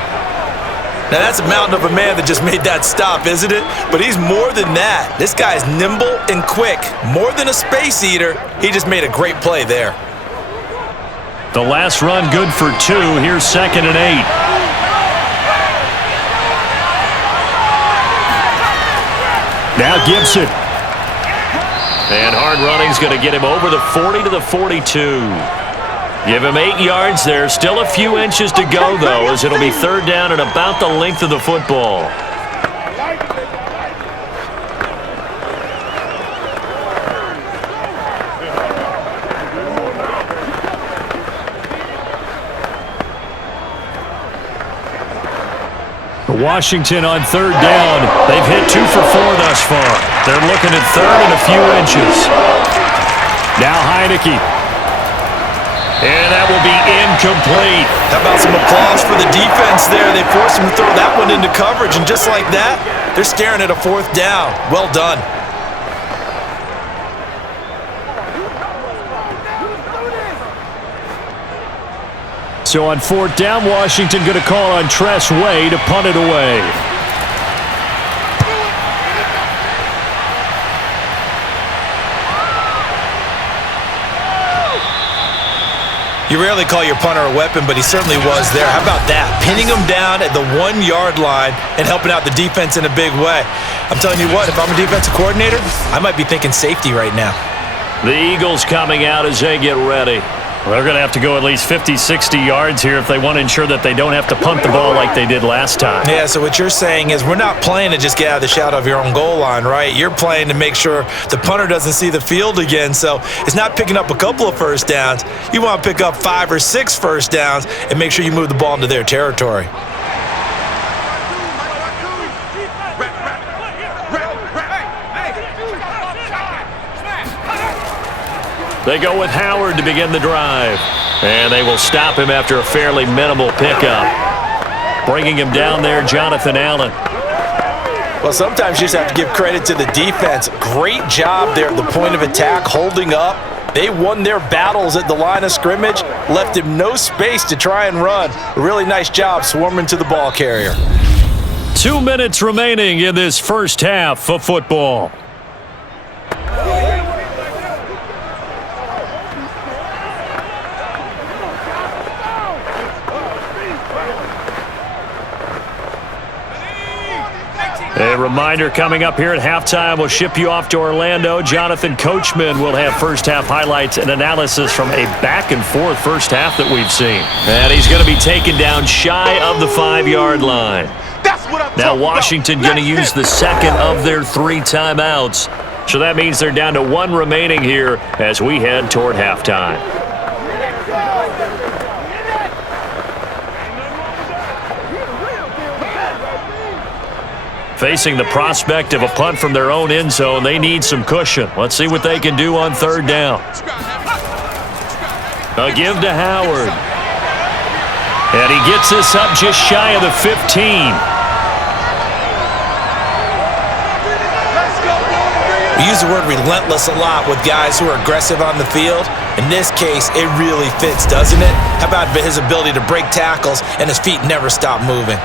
Now, that's a mountain of a man that just made that stop, isn't it? But he's more than that. This guy's nimble and quick. More than a space eater, he just made a great play there. The last run good for 2. Here's 2nd and 8. Now Gibson. And hard running's going to get him over the 40 to the 42. Give him 8 yards there. Still a few inches to go, though, as it'll be 3rd down and about the length of the football. Washington on 3rd down. They've hit 2 for 4 thus far. They're looking at 3rd and a few inches. Now Heineke. And that will be incomplete. How about some applause for the defense there? They forced him to throw that one into coverage, and just like that, they're staring at a 4th down. Well done. So on 4th down, Washington going to call on Tress Way to punt it away. You rarely call your punter a weapon, but he certainly was there. How about that? Pinning him down at the 1-yard line and helping out the defense in a big way. I'm telling you what, if I'm a defensive coordinator, I might be thinking safety right now. The Eagles coming out as they get ready. Well, they're going to have to go at least 50, 60 yards here if they want to ensure that they don't have to punt the ball like they did last time. Yeah, so what you're saying is we're not playing to just get out of the shadow of your own goal line, right? You're playing to make sure the punter doesn't see the field again. So it's not picking up a couple of first downs. You want to pick up 5 or 6 first downs and make sure you move the ball into their territory. They go with Howard to begin the drive. And they will stop him after a fairly minimal pickup. Bringing him down there, Jonathan Allen. Well, sometimes you just have to give credit to the defense. Great job there at the point of attack, holding up. They won their battles at the line of scrimmage, left him no space to try and run. A really nice job swarming to the ball carrier. 2 minutes remaining in this first half of football. A reminder coming up here at halftime, we'll ship you off to Orlando. Jonathan Coachman will have first half highlights and analysis from a back-and-forth first half that we've seen. And he's going to be taken down shy of the 5-yard line. Now Washington going to use the second of their 3 timeouts. So that means they're down to 1 remaining here as we head toward halftime. Facing the prospect of a punt from their own end zone, they need some cushion. Let's see what they can do on 3rd down. A give to Howard. And he gets this up just shy of the 15. We use the word relentless a lot with guys who are aggressive on the field. In this case, it really fits, doesn't it? How about his ability to break tackles and his feet never stop moving?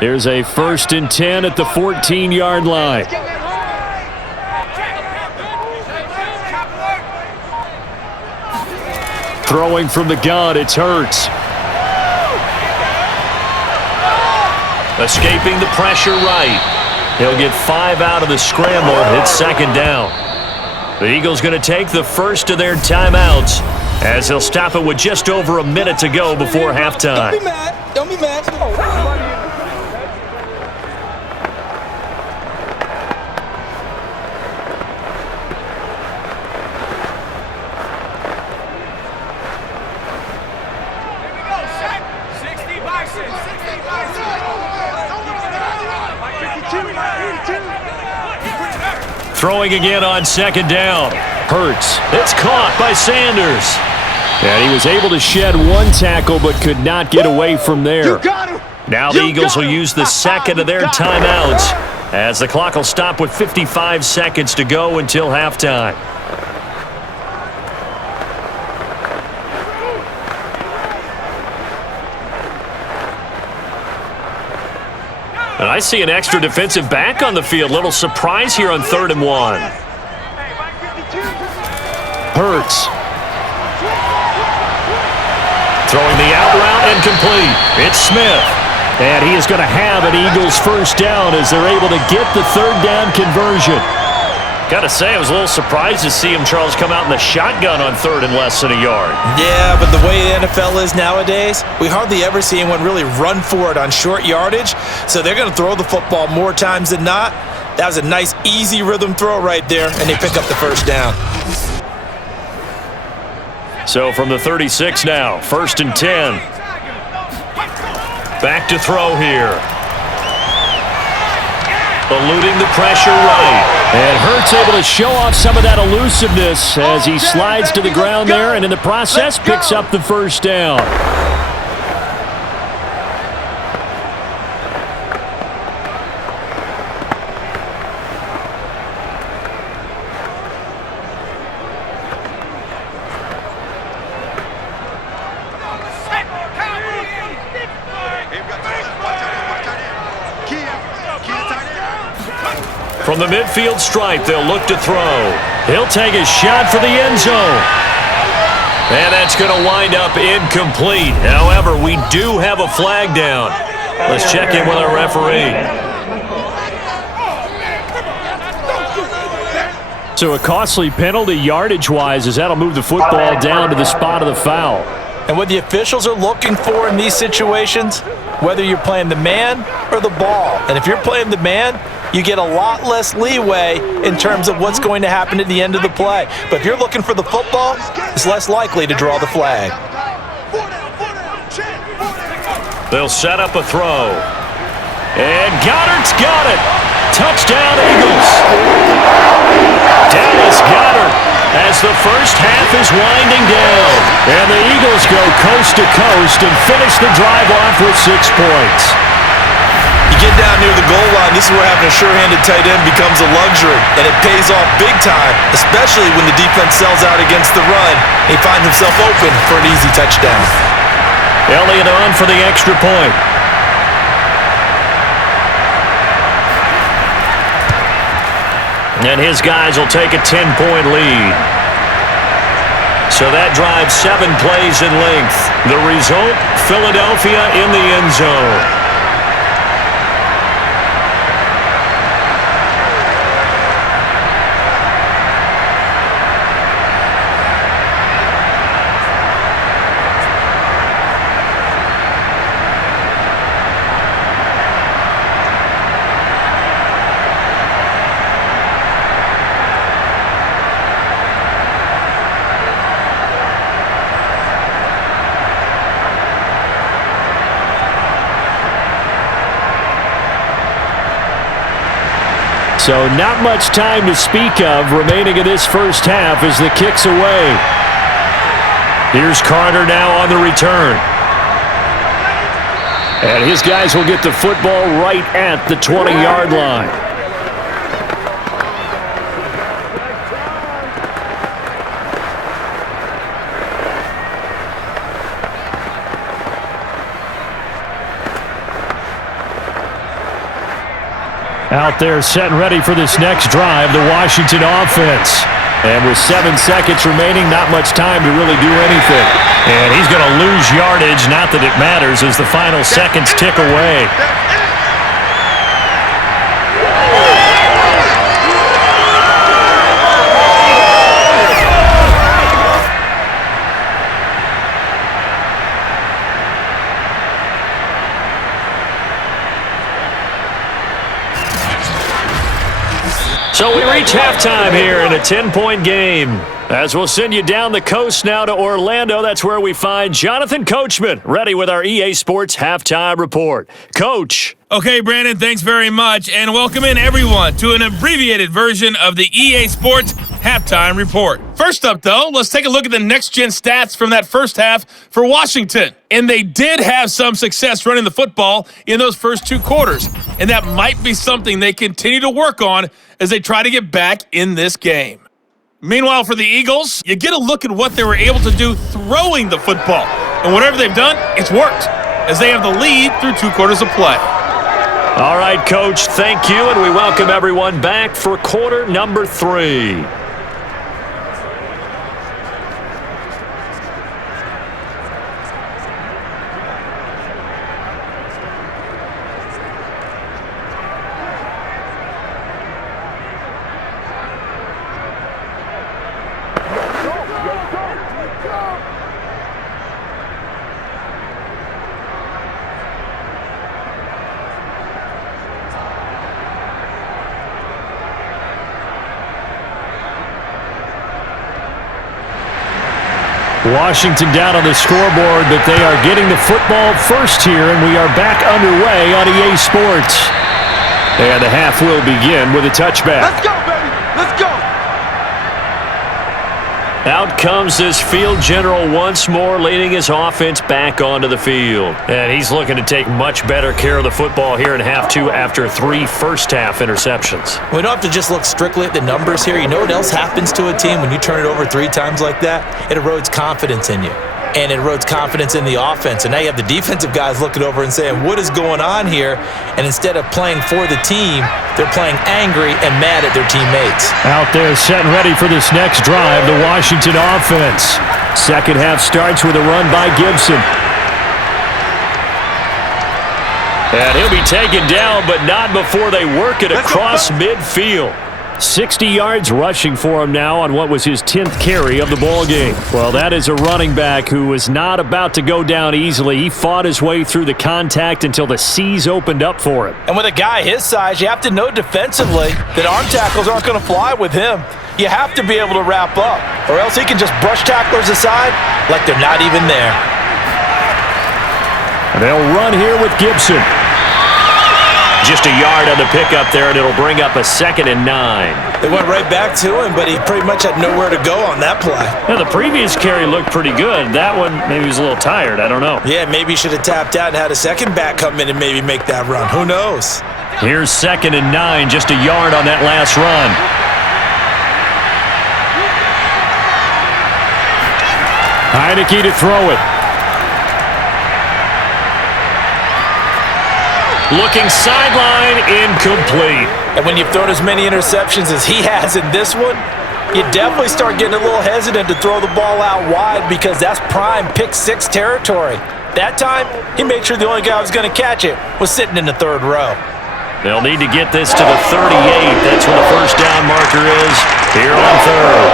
Here's a 1st and 10 at the 14-yard line. Throwing from the gun, it's Hurts. Escaping the pressure right. He'll get 5 out of the scramble. It's 2nd down. The Eagles going to take the first of their timeouts as they'll stop it with just over a minute to go before halftime. Don't be mad. Don't be mad. Throwing again on second down. Hurts. It's caught by Sanders. And he was able to shed one tackle but could not get away from there. Now the Eagles will use the second of their timeouts as the clock will stop with 55 seconds to go until halftime. And I see an extra defensive back on the field. Little surprise here on 3rd and 1. Hurts. Throwing the out route incomplete. It's Smith. And he is going to have an Eagles first down as they're able to get the 3rd down conversion. Got to say, I was a little surprised to see him, Charles, come out in the shotgun on 3rd and less than a yard. Yeah, but the way the NFL is nowadays, we hardly ever see anyone really run for it on short yardage. So they're going to throw the football more times than not. That was a nice, easy rhythm throw right there, and they pick up the first down. So from the 36 now, 1st and 10. Back to throw here. Eluding the pressure right. And Hurts able to show off some of that elusiveness as he slides to the ground there and in the process picks up the first down. From the midfield stripe, they'll look to throw. He'll take a shot for the end zone. And that's going to wind up incomplete. However, we do have a flag down. Let's check in with our referee. So a costly penalty yardage-wise as that'll move the football down to the spot of the foul. And what the officials are looking for in these situations, whether you're playing the man or the ball. And if you're playing the man, you get a lot less leeway in terms of what's going to happen at the end of the play. But if you're looking for the football, it's less likely to draw the flag. They'll set up a throw. And Goddard's got it. Touchdown, Eagles. Dallas Goedert as the first half is winding down. And the Eagles go coast to coast and finish the drive off with 6 points. You get down near the goal line, this is where having a sure-handed tight end becomes a luxury, and it pays off big time, especially when the defense sells out against the run. He finds himself open for an easy touchdown. Elliott on for the extra point. And his guys will take a 10-point lead. So that drives 7 plays in length. The result, Philadelphia in the end zone. So not much time to speak of remaining in this first half as the kick's away. Here's Carter now on the return. And his guys will get the football right at the 20-yard line. Out there set and ready for this next drive, the Washington offense. And with 7 seconds remaining, not much time to really do anything. And he's going to lose yardage, not that it matters, as the final seconds tick away. So we reach halftime here in a 10-point game. As we'll send you down the coast now to Orlando, that's where we find Jonathan Coachman, ready with our EA Sports Halftime Report. Coach. Okay, Brandon, thanks very much, and welcome in everyone to an abbreviated version of the EA Sports Halftime Report. First up, though, let's take a look at the next-gen stats from that first half for Washington. And they did have some success running the football in those first two quarters, and that might be something they continue to work on as they try to get back in this game. Meanwhile, for the Eagles, you get a look at what they were able to do throwing the football. And whatever they've done, it's worked, as they have the lead through 2 quarters of play. All right, Coach, thank you, and we welcome everyone back for quarter number 3. Washington down on the scoreboard, but they are getting the football first here, and we are back underway on EA Sports. And the half will begin with a touchback. Let's go, baby. Let's go. Out comes this field general once more, leading his offense back onto the field. And he's looking to take much better care of the football here in half 2 after 3 first-half interceptions. We don't have to just look strictly at the numbers here. You know what else happens to a team when you turn it over 3 times like that? It erodes confidence in you. And it erodes confidence in the offense. And now you have the defensive guys looking over and saying, what is going on here? And instead of playing for the team, they're playing angry and mad at their teammates. Out there set and ready for this next drive, the Washington offense. Second half starts with a run by Gibson. And he'll be taken down, but not before they work it across midfield. 60 yards rushing for him now on what was his 10th carry of the ballgame. Well, that is a running back who was not about to go down easily. He fought his way through the contact until the seas opened up for him. And with a guy his size, you have to know defensively that arm tackles aren't going to fly with him. You have to be able to wrap up, or else he can just brush tacklers aside like they're not even there. They'll run here with Gibson. Just a yard on the pickup there, and it'll bring up a 2nd and 9. They went right back to him, but he pretty much had nowhere to go on that play. Yeah, the previous carry looked pretty good. That one, maybe he was a little tired. I don't know. Yeah, maybe he should have tapped out and had a second back come in and maybe make that run. Who knows? Here's 2nd and 9, just a yard on that last run. Heineke to throw it. Looking sideline, incomplete. And when you've thrown as many interceptions as he has in this one, you definitely start getting a little hesitant to throw the ball out wide because that's prime pick 6 territory. That time, he made sure the only guy who was going to catch it was sitting in the 3rd row. They'll need to get this to the 38. That's where the first down marker is here on 3rd.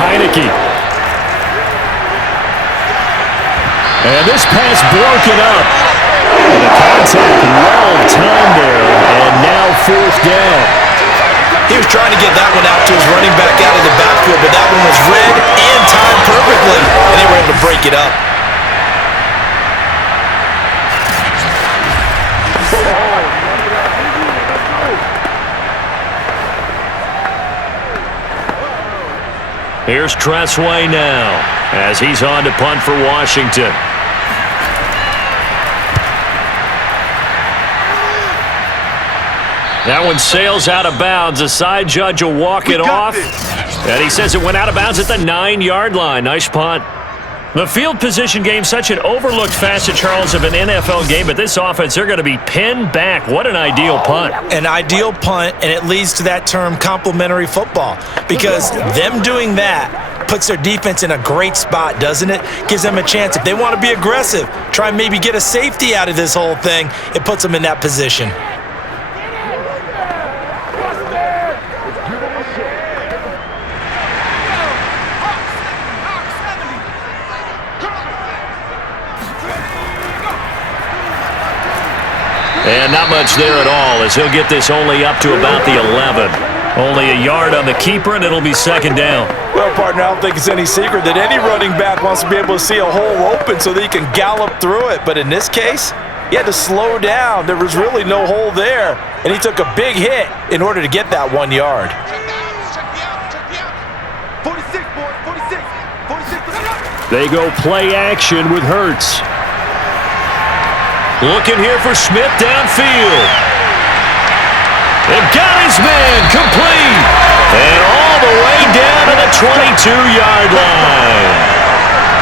Heineke. And this pass broken up. And the contact well timed there. And now 4th down. He was trying to get that one out to his running back out of the backfield, but that one was read and timed perfectly, and they were able to break it up. Here's Tressway now as he's on to punt for Washington. That one sails out of bounds. The side judge will walk it off. And he says it went out of bounds at the 9-yard line. Nice punt. The field position game, such an overlooked facet, Charles, of an NFL game, but this offense, they're going to be pinned back. What an ideal punt. An ideal punt, and it leads to that term complementary football, because them doing that puts their defense in a great spot, doesn't it? Gives them a chance. If they want to be aggressive, try and maybe get a safety out of this whole thing, it puts them in that position. And not much there at all, as he'll get this only up to about the 11. Only a yard on the keeper, and it'll be second down. Well, partner, I don't think it's any secret that any running back wants to be able to see a hole open so that he can gallop through it. But in this case, he had to slow down. There was really no hole there, and he took a big hit in order to get that 1 yard. 46, boys, 46. 46. They go play action with Hurts. Looking here for Smith downfield. They've got his man complete. And all the way down to the 22-yard line.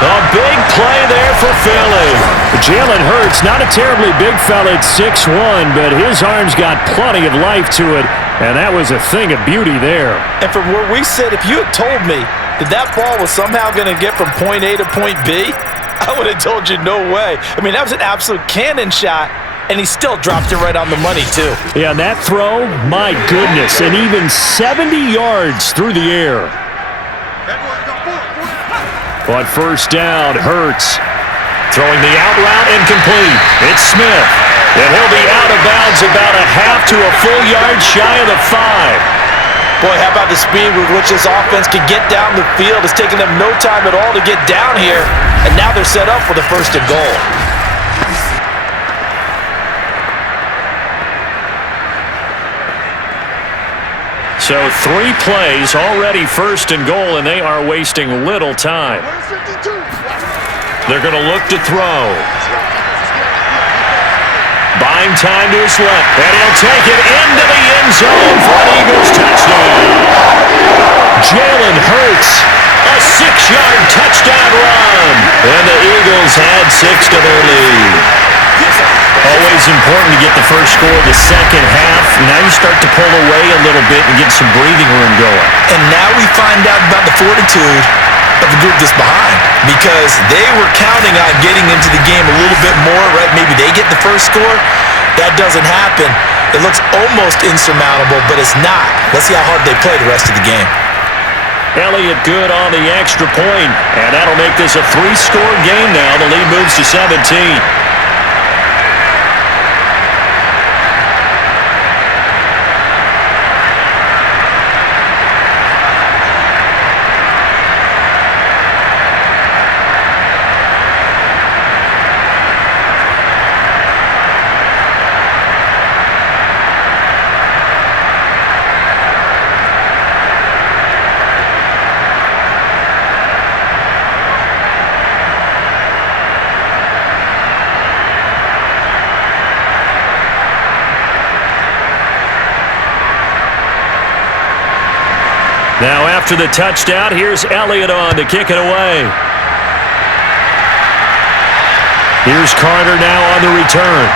A big play there for Philly. Jalen Hurts, not a terribly big fella at 6'1", but his arms got plenty of life to it, and that was a thing of beauty there. And from where we sit, if you had told me that that ball was somehow going to get from point A to point B, I would have told you no way. I mean, that was an absolute cannon shot, and he still dropped it right on the money, too. Yeah, and that throw, my goodness, and even 70 yards through the air. But first down, Hurts. Throwing the out route incomplete. It's Smith. And he'll be out of bounds about a half to a full yard shy of the 5. Boy, how about the speed with which this offense can get down the field? It's taken them no time at all to get down here, and now they're set up for the first and goal. So 3 plays, already first and goal, and they are wasting little time. They're going to look to throw. Buying time to his left, and he'll take it into the end zone for an Eagles touchdown. Jalen Hurts, a 6-yard touchdown run, and the Eagles add 6 to their lead. Always important to get the first score of the second half. Now you start to pull away a little bit and get some breathing room going. And now we find out about the fortitude of the group that's behind, because they were counting on getting into the game a little bit more, right? Maybe they get the first score. That doesn't happen. It looks almost insurmountable, but it's not. Let's see how hard they play the rest of the game. Elliott good on the extra point, and that'll make this a 3-score game now. The lead moves to 17. Now after the touchdown, here's Elliott on to kick it away. Here's Carter now on the return.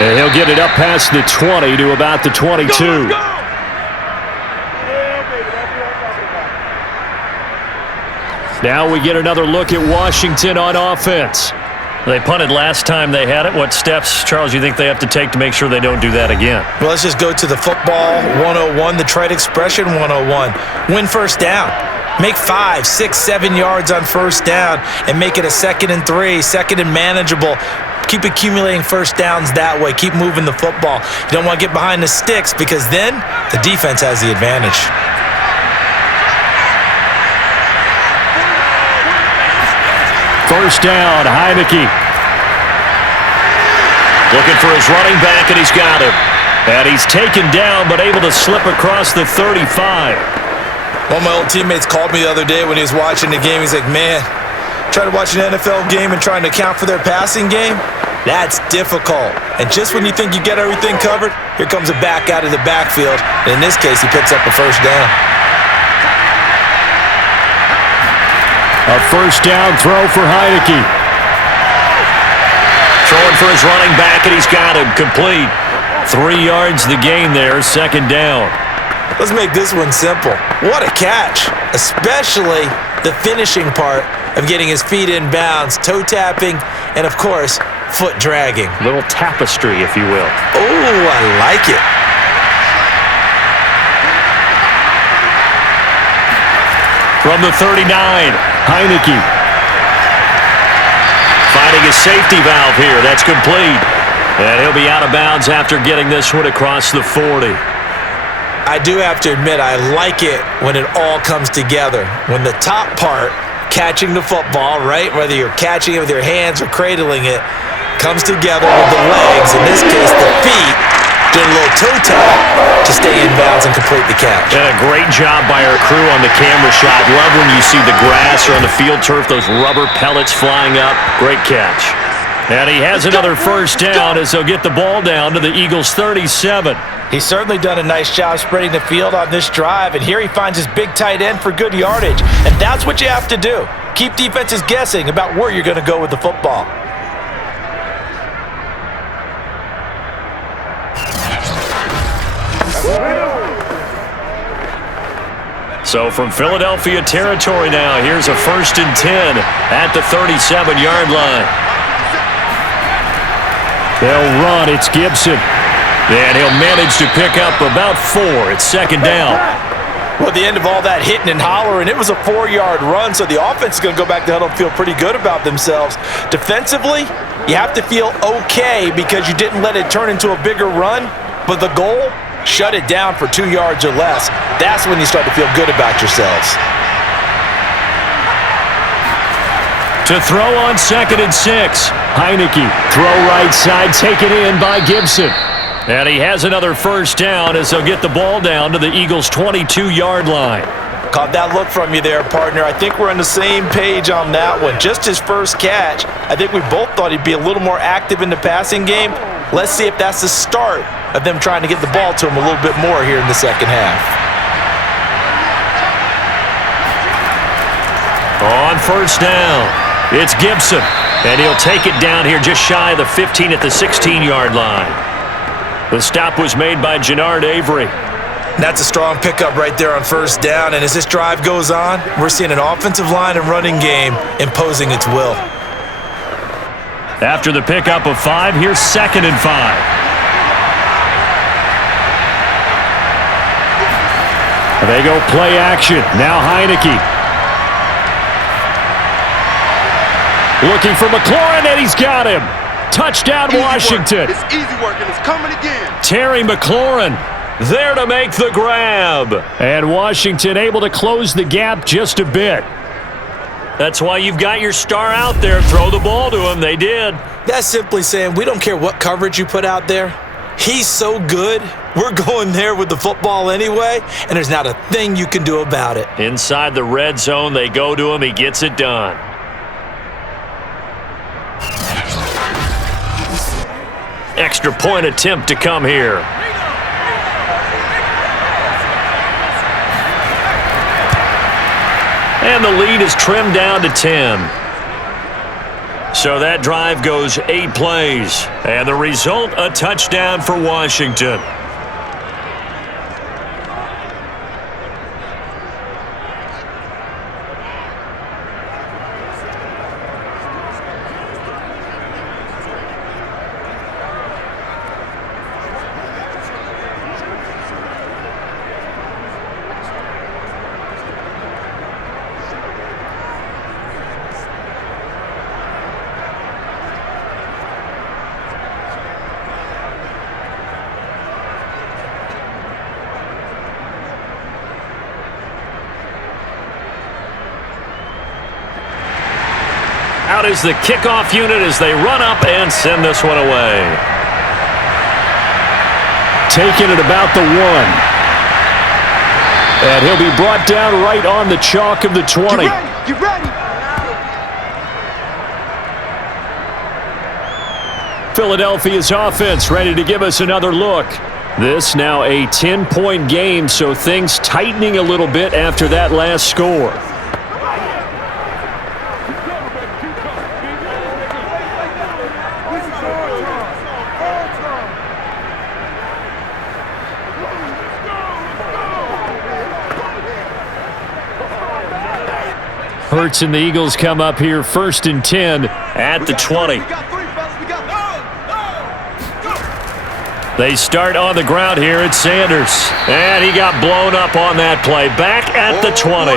And he'll get it up past the 20 to about the 22. Now we get another look at Washington on offense. They punted last time they had it. What steps, Charles, you think they have to take to make sure they don't do that again? Well, let's just go to the football 101, the trite expression 101. Win first down. Make 5, 6, 7 yards on first down and make it a 2nd and 3, 2nd and manageable. Keep accumulating first downs that way. Keep moving the football. You don't want to get behind the sticks, because then the defense has the advantage. First down, Heineke. Looking for his running back, and he's got him. And he's taken down, but able to slip across the 35. One of my old teammates called me the other day when he was watching the game. He's like, man, trying to watch an NFL game and trying to account for their passing game, that's difficult. And just when you think you get everything covered, here comes a back out of the backfield. And in this case, he picks up a first down. A first down throw for Heineke. Throwing for his running back, and he's got him complete. 3 yards the gain there, 2nd down. Let's make this one simple. What a catch, especially the finishing part of getting his feet in bounds, toe tapping, and of course, foot dragging. Little tapestry, if you will. Oh, I like it. From the 39, Heineke. Finding a safety valve here. That's complete. And he'll be out of bounds after getting this one across the 40. I do have to admit, I like it when it all comes together. When the top part, catching the football, right, whether you're catching it with your hands or cradling it, comes together with the legs, in this case the feet, did a little toe tap to stay in bounds and complete the catch. And a great job by our crew on the camera shot. Love when you see the grass or on the field turf, those rubber pellets flying up. Great catch. And he has another first down as they'll get the ball down to the Eagles' 37. He's certainly done a nice job spreading the field on this drive, and here he finds his big tight end for good yardage. And that's what you have to do. Keep defenses guessing about where you're going to go with the football. So from Philadelphia territory now, here's a 1st and 10 at the 37-yard line. They'll run. It's Gibson. And he'll manage to pick up about 4. It's 2nd down. Well, at the end of all that hitting and hollering, it was a 4-yard run, so the offense is going to go back to huddle and feel pretty good about themselves. Defensively, you have to feel okay because you didn't let it turn into a bigger run, but the goal, shut it down for 2 yards or less. That's when you start to feel good about yourselves. To throw on 2nd and 6. Heineke, throw right side, taken in by Gibson. And he has another first down as they'll get the ball down to the Eagles' 22-yard line. Caught that look from you there, partner. I think we're on the same page on that one. Just his first catch. I think we both thought he'd be a little more active in the passing game. Let's see if that's the start of them trying to get the ball to him a little bit more here in the second half. On first down, it's Gibson. And he'll take it down here just shy of the 15 at the 16-yard line. The stop was made by Jannard Avery. That's a strong pickup right there on first down. And as this drive goes on, we're seeing an offensive line and running game imposing its will. After the pickup of 5, here's 2nd and 5. They go play action. Now Heineke. Looking for McLaurin, and he's got him. Touchdown, Washington. It's easy work, and it's coming again. Terry McLaurin there to make the grab. And Washington able to close the gap just a bit. That's why you've got your star out there. Throw the ball to him. They did. That's simply saying we don't care what coverage you put out there. He's so good. We're going there with the football anyway, and there's not a thing you can do about it. Inside the red zone, they go to him. He gets it done. Extra point attempt to come here. And the lead is trimmed down to 10. So that drive goes 8 plays. And the result, a touchdown for Washington. Out is the kickoff unit as they run up and send this one away. Taking it about the 1. And he'll be brought down right on the chalk of the 20. Get ready. Philadelphia's offense ready to give us another look. This now a 10-point game, so things tightening a little bit after that last score. Hurts and the Eagles come up here 1st and 10 at the 20. They start on the ground here at Sanders. And he got blown up on that play. Back at the 20.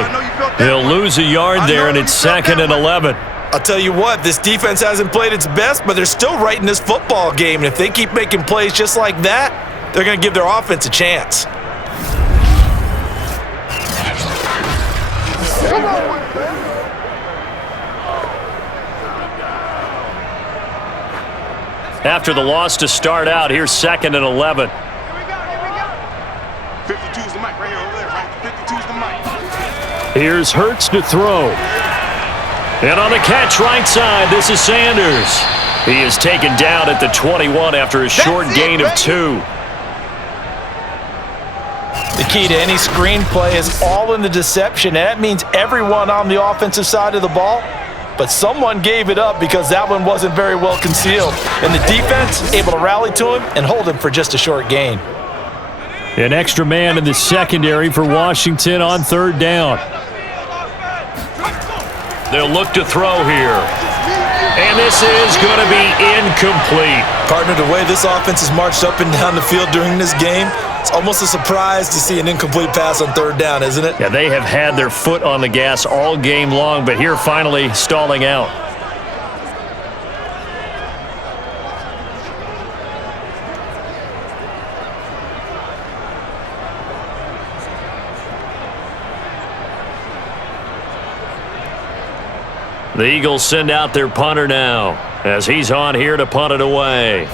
He'll lose a yard there, and it's 2nd and 11. I'll tell you what, this defense hasn't played its best, but they're still right in this football game. And if they keep making plays just like that, they're going to give their offense a chance. After the loss to start out, here's 2nd and 11. 52's the mic right here over there, right? 52's the mic. Here's Hurts to throw. And on the catch right side, this is Sanders. He is taken down at the 21 after a short gain of 2. The key to any screenplay is all in the deception, and that means everyone on the offensive side of the ball. But someone gave it up because that one wasn't very well concealed. And the defense able to rally to him and hold him for just a short gain. An extra man in the secondary for Washington on 3rd down. They'll look to throw here. And this is going to be incomplete. Partner, the way this offense has marched up and down the field during this game, it's almost a surprise to see an incomplete pass on 3rd down, isn't it? Yeah, they have had their foot on the gas all game long, but here finally stalling out. The Eagles send out their punter now as he's on here to punt it away.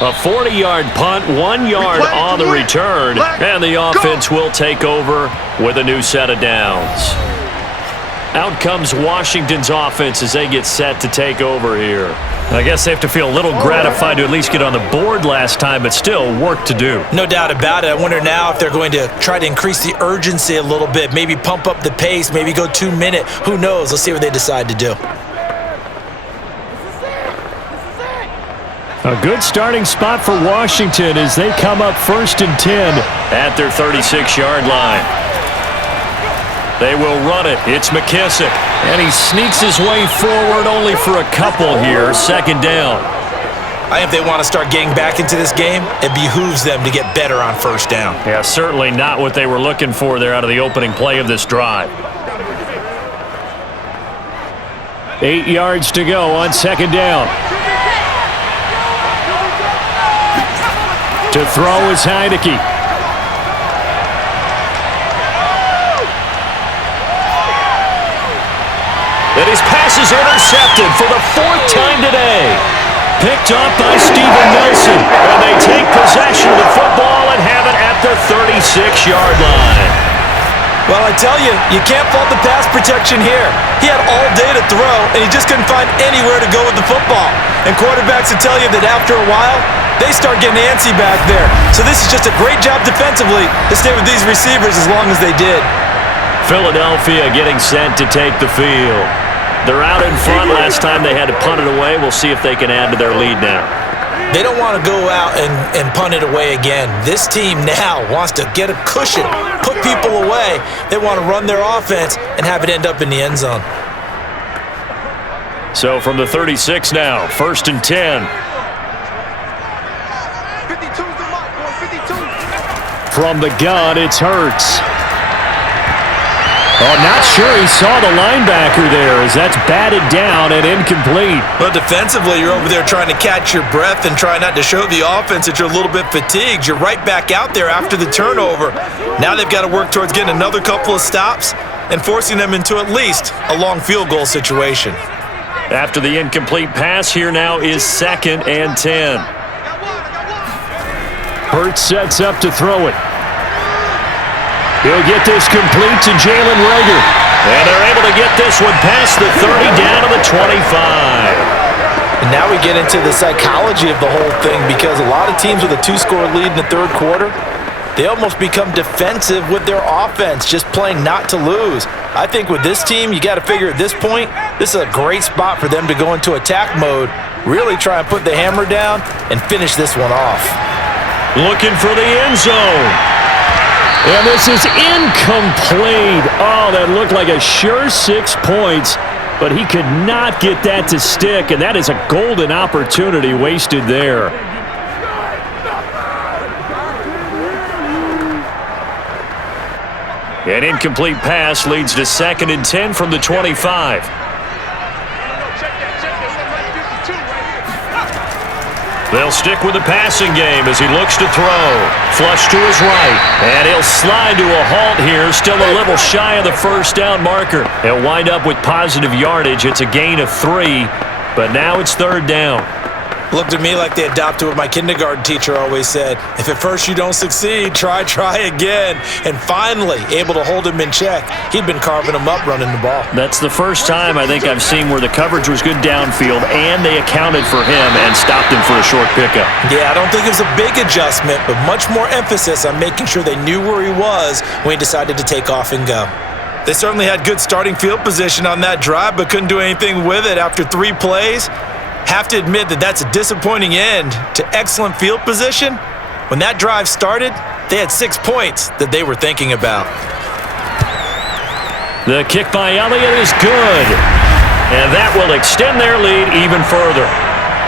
A 40-yard punt, 1 yard on the return, and the offense will take over with a new set of downs. Out comes Washington's offense as they get set to take over here. I guess they have to feel a little gratified to at least get on the board last time, but still work to do. No doubt about it. I wonder now if they're going to try to increase the urgency a little bit, maybe pump up the pace, maybe go 2-minute. Who knows? Let's see what they decide to do. A good starting spot for Washington as they come up 1st and 10 at their 36-yard line. They will run it. It's McKissick. And he sneaks his way forward only for a couple here. 2nd down. I think if they want to start getting back into this game, it behooves them to get better on 1st down. Yeah, certainly not what they were looking for there out of the opening play of this drive. 8 yards to go on 2nd down. To throw is Heineke. And his pass is intercepted for the 4th time today. Picked up by Steven Nelson. And they take possession of the football and have it at their 36-yard line. Well, I tell you, you can't fault the pass protection here. He had all day to throw, and he just couldn't find anywhere to go with the football. And quarterbacks will tell you that after a while, they start getting antsy back there. So this is just a great job defensively to stay with these receivers as long as they did. Philadelphia getting set to take the field. They're out in front. Last time they had to punt it away. We'll see if they can add to their lead now. They don't want to go out and punt it away again. This team now wants to get a cushion, put people away. They want to run their offense and have it end up in the end zone. So from the 36 now, 1st and 10. 52's the mic, boy, 52. From the gun, it's Hurts. Oh, not sure he saw the linebacker there as that's batted down and incomplete. Well, defensively, you're over there trying to catch your breath and try not to show the offense that you're a little bit fatigued. You're right back out there after the turnover. Now they've got to work towards getting another couple of stops and forcing them into at least a long field goal situation. After the incomplete pass, here now is 2nd and 10. Hurts sets up to throw it. He'll get this complete to Jalen Reagor. And they're able to get this one past the 30 down to the 25. And now we get into the psychology of the whole thing because a lot of teams with a 2-score lead in the 3rd quarter, they almost become defensive with their offense, just playing not to lose. I think with this team, you got to figure at this point, this is a great spot for them to go into attack mode, really try and put the hammer down and finish this one off. Looking for the end zone. And this is incomplete. Oh, that looked like a sure 6 points, but he could not get that to stick, and that is a golden opportunity wasted there. An incomplete pass leads to 2nd and 10 from the 25. They'll stick with the passing game as he looks to throw. Flush to his right. And he'll slide to a halt here, still a little shy of the first down marker. He'll wind up with positive yardage. It's a gain of 3, but now it's 3rd down. Looked to me like they adopted what my kindergarten teacher always said. If at first you don't succeed, try again. And finally, able to hold him in check. He'd been carving him up running the ball. That's the first time I think I've seen where the coverage was good downfield and they accounted for him and stopped him for a short pickup. Yeah, I don't think it was a big adjustment, but much more emphasis on making sure they knew where he was when he decided to take off and go. They certainly had good starting field position on that drive, but couldn't do anything with it after 3 plays. Have to admit that that's a disappointing end to excellent field position. When that drive started, they had 6 points that they were thinking about. The kick by Elliott is good, and that will extend their lead even further.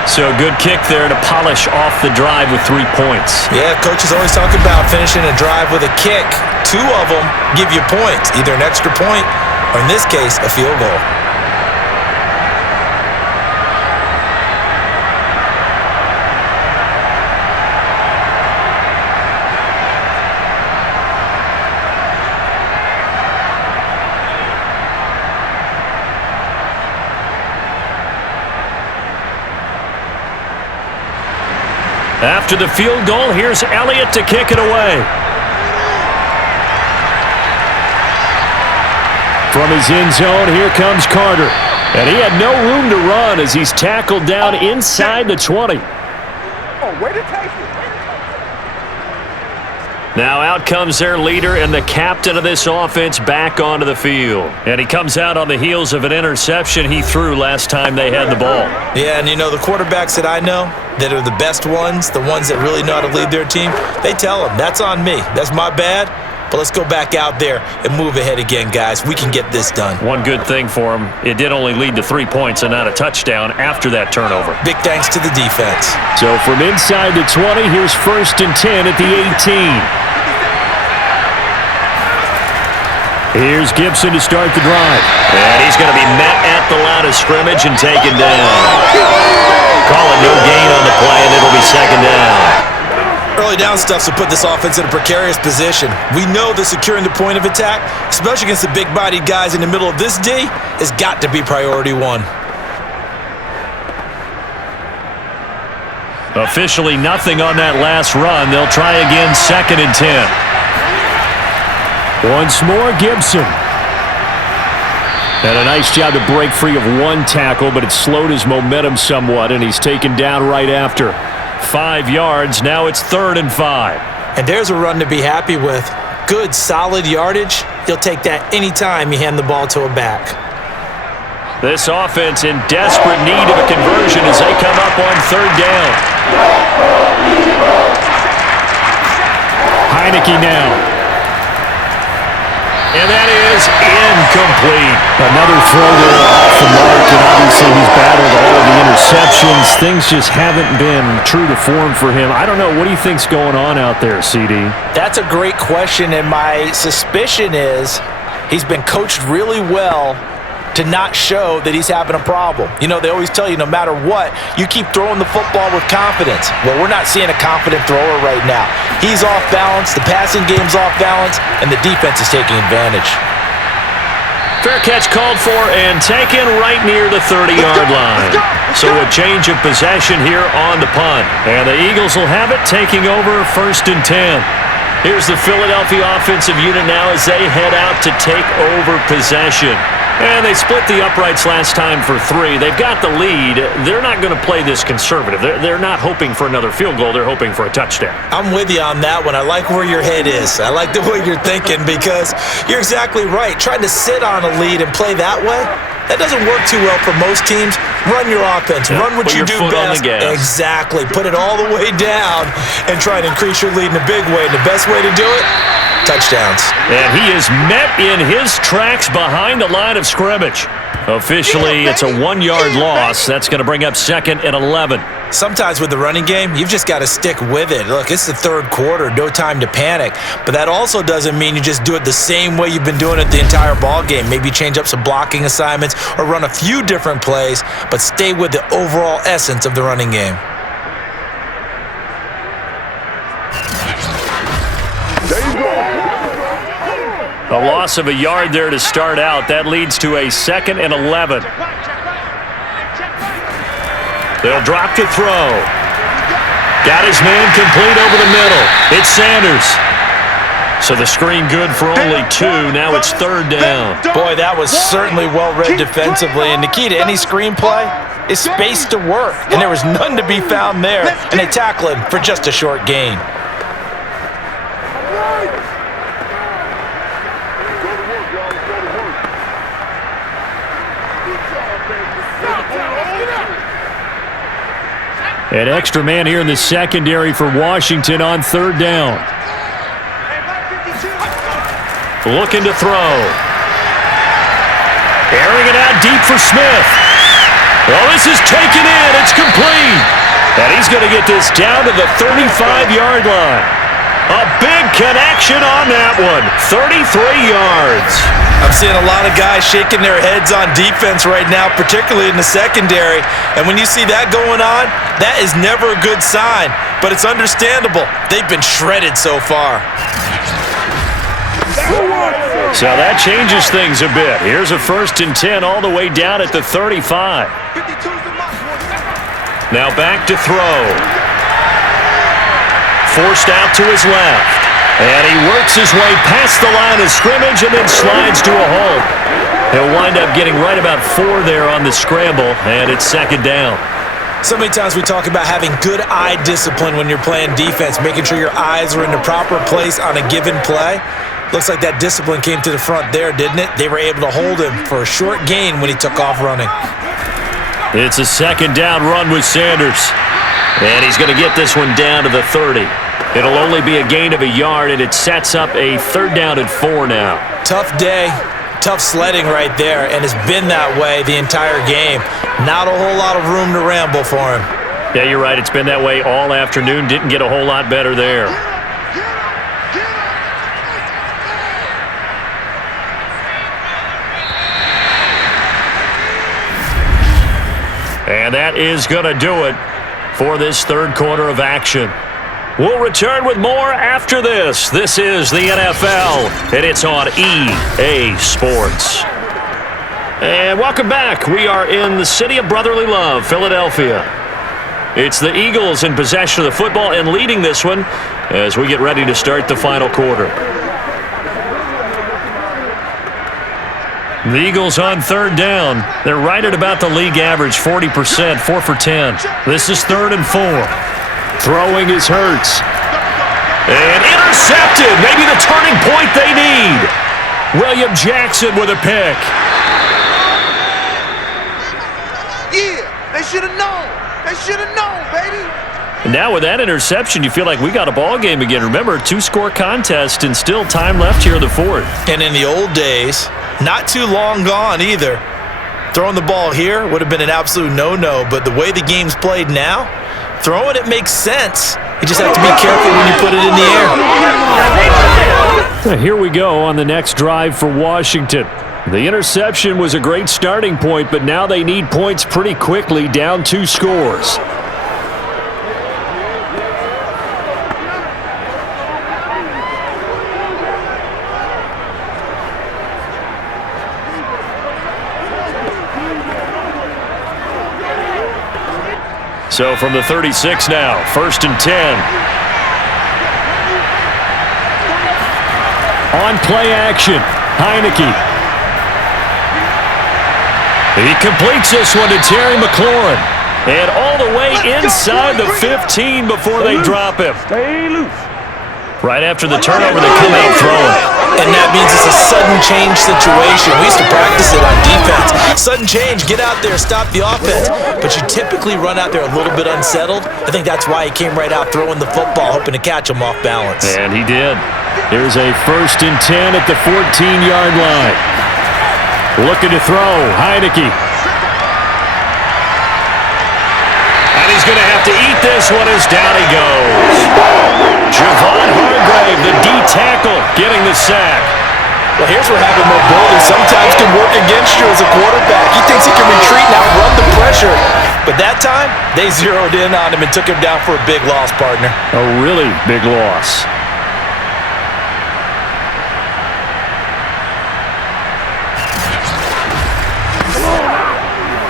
So good kick there to polish off the drive with 3 points. Yeah, coaches always talk about finishing a drive with a kick. 2 of them give you points, either an extra point or, in this case, a field goal. After the field goal, here's Elliott to kick it away. From his end zone, here comes Carter. And he had no room to run as he's tackled down inside the 20. Oh, way to take it. Now out comes their leader and the captain of this offense back onto the field. And he comes out on the heels of an interception he threw last time they had the ball. Yeah, and you know, the quarterbacks that I know that are the best ones, the ones that really know how to lead their team, they tell them, that's on me. That's my bad. But let's go back out there and move ahead again, guys. We can get this done. One good thing for him, it did only lead to 3 points and not a touchdown after that turnover. Big thanks to the defense. So from inside the 20, here's 1st and 10 at the 18. Here's Gibson to start the drive. And he's going to be met at the line of scrimmage and taken down. Calling no gain on the play, and it'll be 2nd down. Early down stuff will put this offense in a precarious position. We know that securing the point of attack, especially against the big-bodied guys in the middle of this D, has got to be priority 1. Officially nothing on that last run. They'll try again 2nd and 10. Once more, Gibson. And a nice job to break free of 1 tackle, but it slowed his momentum somewhat, and he's taken down right after. 5 yards, now it's 3rd and 5. And there's a run to be happy with. Good, solid yardage. You'll take that anytime you hand the ball to a back. This offense in desperate need of a conversion as they come up on 3rd down. Heineke now. And that is incomplete. Another throw there off the mark, and obviously he's battled all of the interceptions. Things just haven't been true to form for him. I don't know. What do you think's going on out there, CD? That's a great question, and my suspicion is he's been coached really well to not show that he's having a problem. You know, they always tell you no matter what, you keep throwing the football with confidence. Well, we're not seeing a confident thrower right now. He's off balance, the passing game's off balance, and the defense is taking advantage. Fair catch called for and taken right near the 30-yard line. So a change of possession here on the punt. And the Eagles will have it taking over 1st and 10. Here's the Philadelphia offensive unit now as they head out to take over possession. And they split the uprights last time for 3. They've got the lead. They're not going to play this conservative. They're not hoping for another field goal. They're hoping for a touchdown. I'm with you on that one. I like where your head is. I like the way you're thinking because you're exactly right. Trying to sit on a lead and play that way, that doesn't work too well for most teams. Run your offense. Yeah, run what you do best. Exactly. Put it all the way down and try to increase your lead in a big way. And the best way to do it, touchdowns. And he is met in his tracks behind the line of scrimmage. Officially, it's a 1-yard loss. That's going to bring up 2nd and 11. Sometimes with the running game, you've just got to stick with it. Look, it's the third quarter, no time to panic. But that also doesn't mean you just do it the same way you've been doing it the entire ball game. Maybe change up some blocking assignments or run a few different plays, but stay with the overall essence of the running game. A loss of a yard there to start out. That leads to a 2nd and 11. They'll drop to throw. Got his man complete over the middle. It's Sanders. So the screen good for only 2. Now it's 3rd down. Boy, that was certainly well-read defensively. And the key to any screenplay is space to work. And there was none to be found there. And they tackle him for just a short gain. An extra man here in the secondary for Washington on 3rd down. Looking to throw. Airing it out deep for Smith. Well, this is taken in. It's complete. And he's going to get this down to the 35-yard line. A big connection on that one. 33 yards. I'm seeing a lot of guys shaking their heads on defense right now, particularly in the secondary. And when you see that going on, that is never a good sign. But it's understandable. They've been shredded so far. So that changes things a bit. Here's a 1st and 10 all the way down at the 35. Now back to throw. Forced out to his left. And he works his way past the line of scrimmage and then slides to a halt. He'll wind up getting right about 4 there on the scramble, and it's 2nd down. So many times we talk about having good eye discipline when you're playing defense, making sure your eyes are in the proper place on a given play. Looks like that discipline came to the front there, didn't it? They were able to hold him for a short gain when he took off running. It's a 2nd down run with Sanders. And he's going to get this one down to the 30. It'll only be a gain of a yard, and it sets up a 3rd down and 4 now. Tough day, tough sledding right there, and it's been that way the entire game. Not a whole lot of room to ramble for him. Yeah, you're right. It's been that way all afternoon. Didn't get a whole lot better there. And that is going to do it for this 3rd quarter of action. We'll return with more after this. This is the NFL, and it's on EA Sports. And welcome back. We are in the city of brotherly love, Philadelphia. It's the Eagles in possession of the football and leading this one as we get ready to start the final quarter. The Eagles on 3rd down. They're right at about the league average, 40%, 4 for 10. This is 3rd and 4. Throwing is Hurts. And intercepted. Maybe the turning point they need. William Jackson with a pick. Yeah, they should have known. They should have known, baby. And now with that interception, you feel like we got a ball game again. Remember, 2-score contest and still time left here in the 4th. And in the old days, not too long gone either, throwing the ball here would have been an absolute no-no. But the way the game's played now, throwing it makes sense. You just have to be careful when you put it in the air. Here we go on the next drive for Washington. The interception was a great starting point, but now they need points pretty quickly, down 2 scores. So from the 36 now, 1st and 10. On play action, Heineke. He completes this one to Terry McLaurin. And all the way inside the 15 before they drop him. Stay loose. Right after the turnover, they come out throwing. And that means it's a sudden change situation. We used to practice it on defense. Sudden change, get out there, stop the offense. But you typically run out there a little bit unsettled. I think that's why he came right out throwing the football, hoping to catch him off balance. And he did. Here's a 1st and 10 at the 14-yard line. Looking to throw. Heineke. And he's going to have to eat this one as down he goes. Javon Hargrave, the D tackle, getting the sack. Well, here's where having mobility sometimes can work against you as a quarterback. He thinks he can retreat and outrun the pressure. But that time, they zeroed in on him and took him down for a big loss, partner. A really big loss.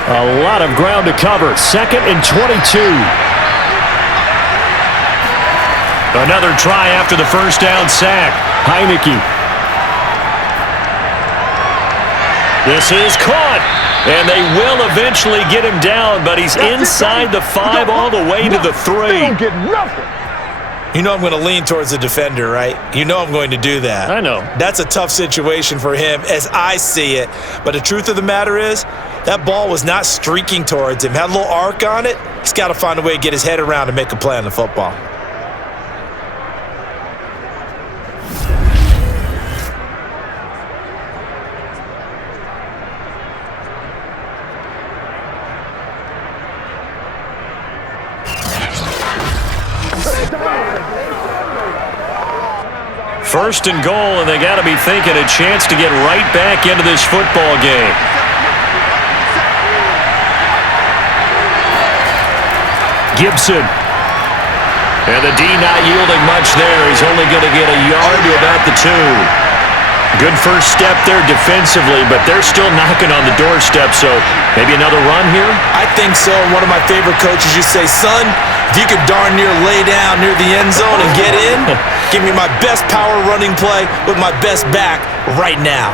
A lot of ground to cover. 2nd and 22. Another try after the first down sack. Heineke. This is caught. And they will eventually get him down, but he's inside the 5 all the way to the 3. They don't get nothing. You know I'm going to lean towards the defender, right? You know I'm going to do that. I know. That's a tough situation for him as I see it. But the truth of the matter is, that ball was not streaking towards him. Had a little arc on it. He's got to find a way to get his head around and make a play on the football. First and goal, and they got to be thinking a chance to get right back into this football game. Gibson. And the D not yielding much there. He's only going to get a yard to about the 2. Good first step there defensively, but they're still knocking on the doorstep, so maybe another run here? I think so. And one of my favorite coaches used to say, son, if you could darn near lay down near the end zone and get in, give me my best power running play with my best back right now.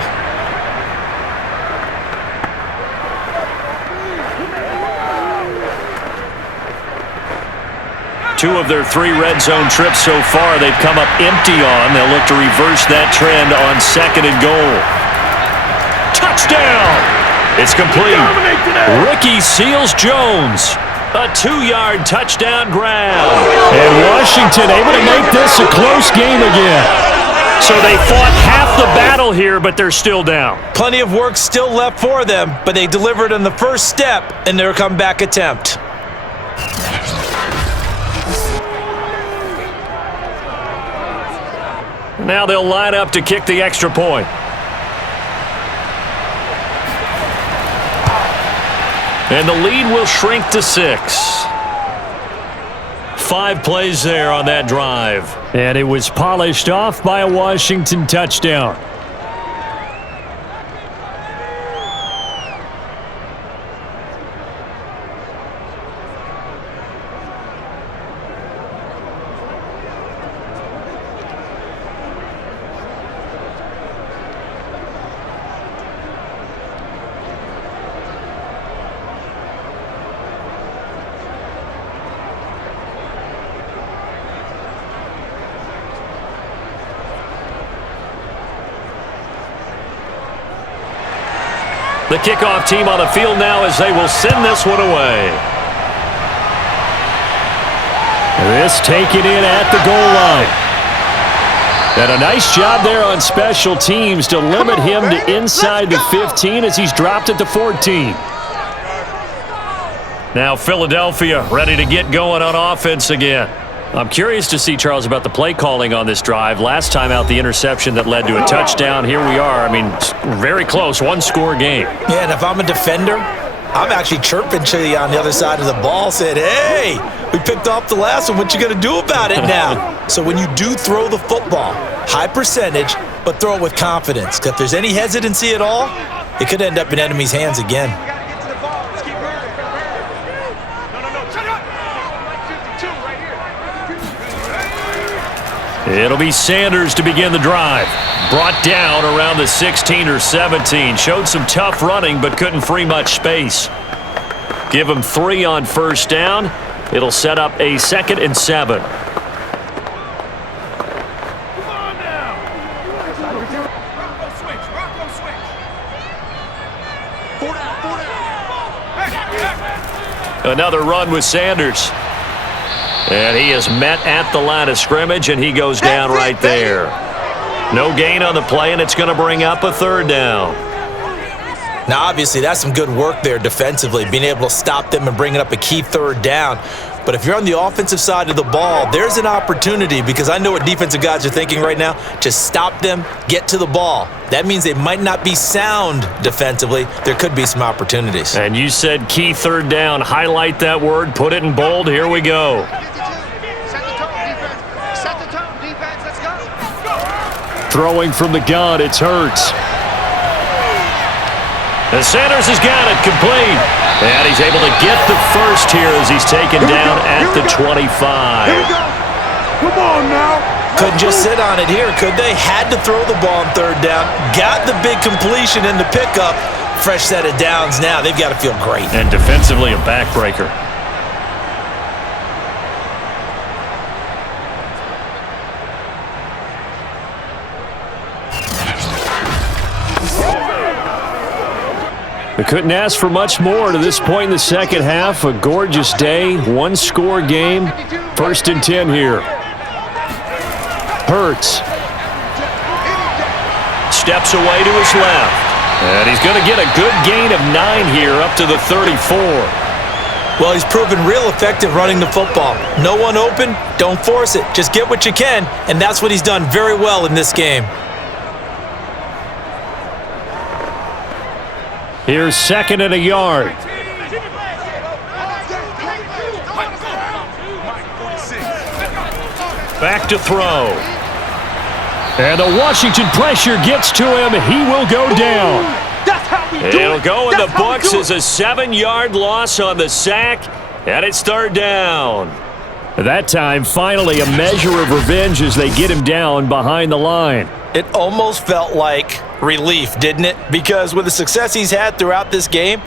Two of their 3 red zone trips so far they've come up empty on. They'll look to reverse that trend on 2nd and goal. Touchdown! It's complete. Ricky Seals-Jones. A 2-yard touchdown grab. And Washington able to make this a close game again. So they fought half the battle here, but they're still down. Plenty of work still left for them, but they delivered on the first step in their comeback attempt. Now they'll line up to kick the extra point. And the lead will shrink to 6. 5 plays there on that drive. And it was polished off by a Washington touchdown. The kickoff team on the field now as they will send this one away. This taken in at the goal line. And a nice job there on special teams to limit him to inside the 15 as he's dropped at the 14. Now Philadelphia ready to get going on offense again. I'm curious to see, Charles, about the play calling on this drive. Last time out, the interception that led to a touchdown. Here we are. I mean, very close, 1-score game. Yeah, and if I'm a defender, I'm actually chirping to you on the other side of the ball, saying, hey, we picked off the last one. What you going to do about it now? So when you do throw the football, high percentage, but throw it with confidence. Because if there's any hesitancy at all, it could end up in enemy's hands again. It'll be Sanders to begin the drive. Brought down around the 16 or 17. Showed some tough running, but couldn't free much space. Give him 3 on first down. It'll set up a 2nd and 7. Another run with Sanders. And he is met at the line of scrimmage, and he goes down right there. No gain on the play, and it's going to bring up a 3rd down. Now, obviously, that's some good work there defensively, being able to stop them and bringing up a key third down. But if you're on the offensive side of the ball, there's an opportunity, because I know what defensive guys are thinking right now. Just stop them, get to the ball. That means they might not be sound defensively. There could be some opportunities. And you said key third down. Highlight that word. Put it in bold. Here we go. Throwing from the gun, it's Hurts. The Sanders has got it complete. And he's able to get the first here as he's taken down at the 25. Come on now. Couldn't just sit on it here, could they? Had to throw the ball on third down. Got the big completion in the pickup. Fresh set of downs now. They've got to feel great. And defensively, a backbreaker. We couldn't ask for much more to this point in the second half. A gorgeous day, one-score game. 1st and 10 here. Hurts. Steps away to his left. And he's going to get a good gain of 9 here up to the 34. Well, he's proven real effective running the football. No one open, don't force it. Just get what you can, and that's what he's done very well in this game. Here's 2nd and a yard. Back to throw. And the Washington pressure gets to him. He will go down. It'll go in the books as a 7-yard loss on the sack, and it's 3rd down. That time, finally, a measure of revenge as they get him down behind the line. It almost felt like relief, didn't it? Because with the success he's had throughout this game,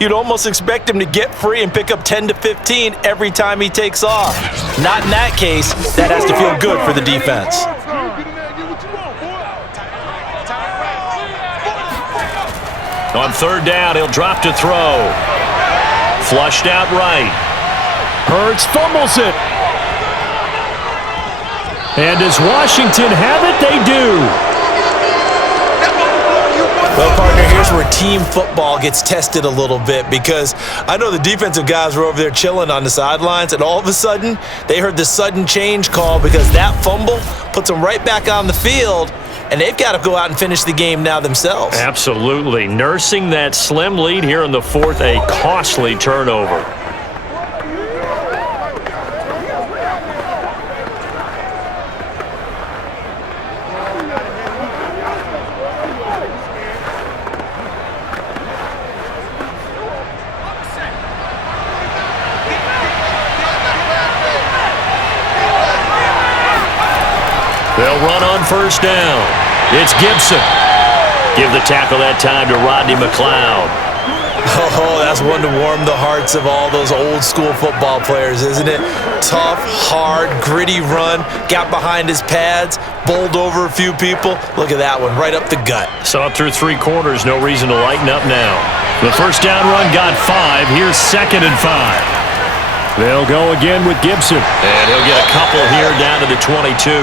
you'd almost expect him to get free and pick up 10 to 15 every time he takes off. Not in that case. That has to feel good for the defense. On 3rd down, he'll drop to throw. Flushed out right. Hurts fumbles it. And does Washington have it? They do. Well, partner, here's where team football gets tested a little bit, because I know the defensive guys were over there chilling on the sidelines, and all of a sudden, they heard the sudden change call because that fumble puts them right back on the field, and they've got to go out and finish the game now themselves. Absolutely. Nursing that slim lead here in the 4th, a costly turnover. They'll run on 1st down. It's Gibson. Give the tackle that time to Rodney McLeod. Oh, that's one to warm the hearts of all those old school football players, isn't it? Tough, hard, gritty run. Got behind his pads, bowled over a few people. Look at that one, right up the gut. Saw it through 3 quarters. No reason to lighten up now. The 1st down run got 5. Here's 2nd and 5. They'll go again with Gibson. And he'll get a couple here down to the 22.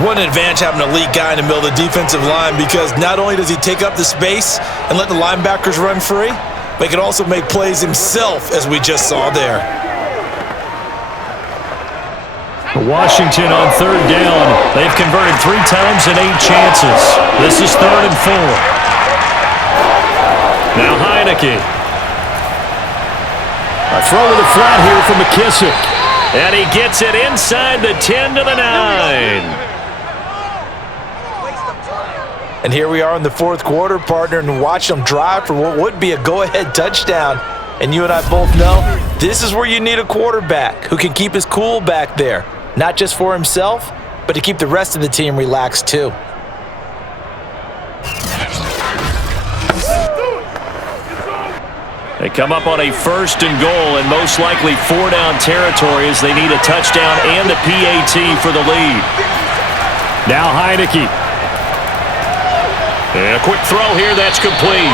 What an advantage having an elite guy in the middle of the defensive line, because not only does he take up the space and let the linebackers run free, but he can also make plays himself, as we just saw there. Washington on 3rd down. They've converted 3 times in 8 chances. This is 3rd and 4. Now Heineke. A throw to the flat here from McKissick. And he gets it inside the 10 to the 9. And here we are in the 4th quarter, partner, and watch them drive for what would be a go-ahead touchdown. And you and I both know this is where you need a quarterback who can keep his cool back there, not just for himself, but to keep the rest of the team relaxed too. They come up on a 1st and goal, and most likely 4-down territory as they need a touchdown and a PAT for the lead. Now Heineke. And a quick throw here, that's complete.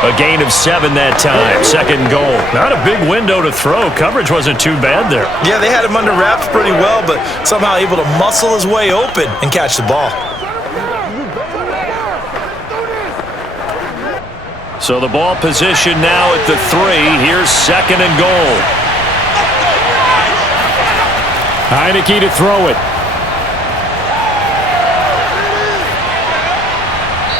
A gain of 7 that time, 2nd and goal. Not a big window to throw. Coverage wasn't too bad there. Yeah, they had him under wraps pretty well, but somehow able to muscle his way open and catch the ball. So the ball position now at the 3. Here's 2nd and goal. Heineke to throw it.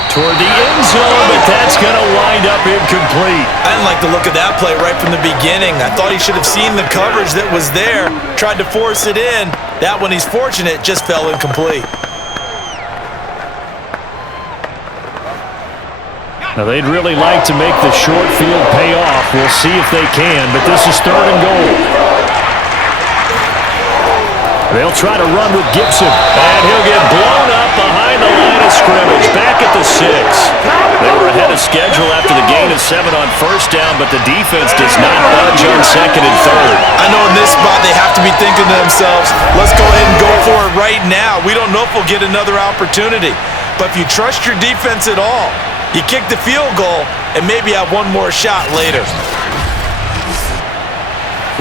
Toward the end zone, but that's going to wind up incomplete. I didn't like the look of that play right from the beginning. I thought he should have seen the coverage that was there, tried to force it in. That one, he's fortunate, just fell incomplete. Now, they'd really like to make the short field pay off. We'll see if they can, but this is 3rd and goal. They'll try to run with Gibson, and he'll get blown up behind the line of scrimmage, back at the 6. They were ahead of schedule after the gain of 7 on 1st down, but the defense does not budge on 2nd and 3rd. I know in this spot they have to be thinking to themselves, let's go ahead and go for it right now. We don't know if we'll get another opportunity. But if you trust your defense at all, you kick the field goal and maybe have one more shot later.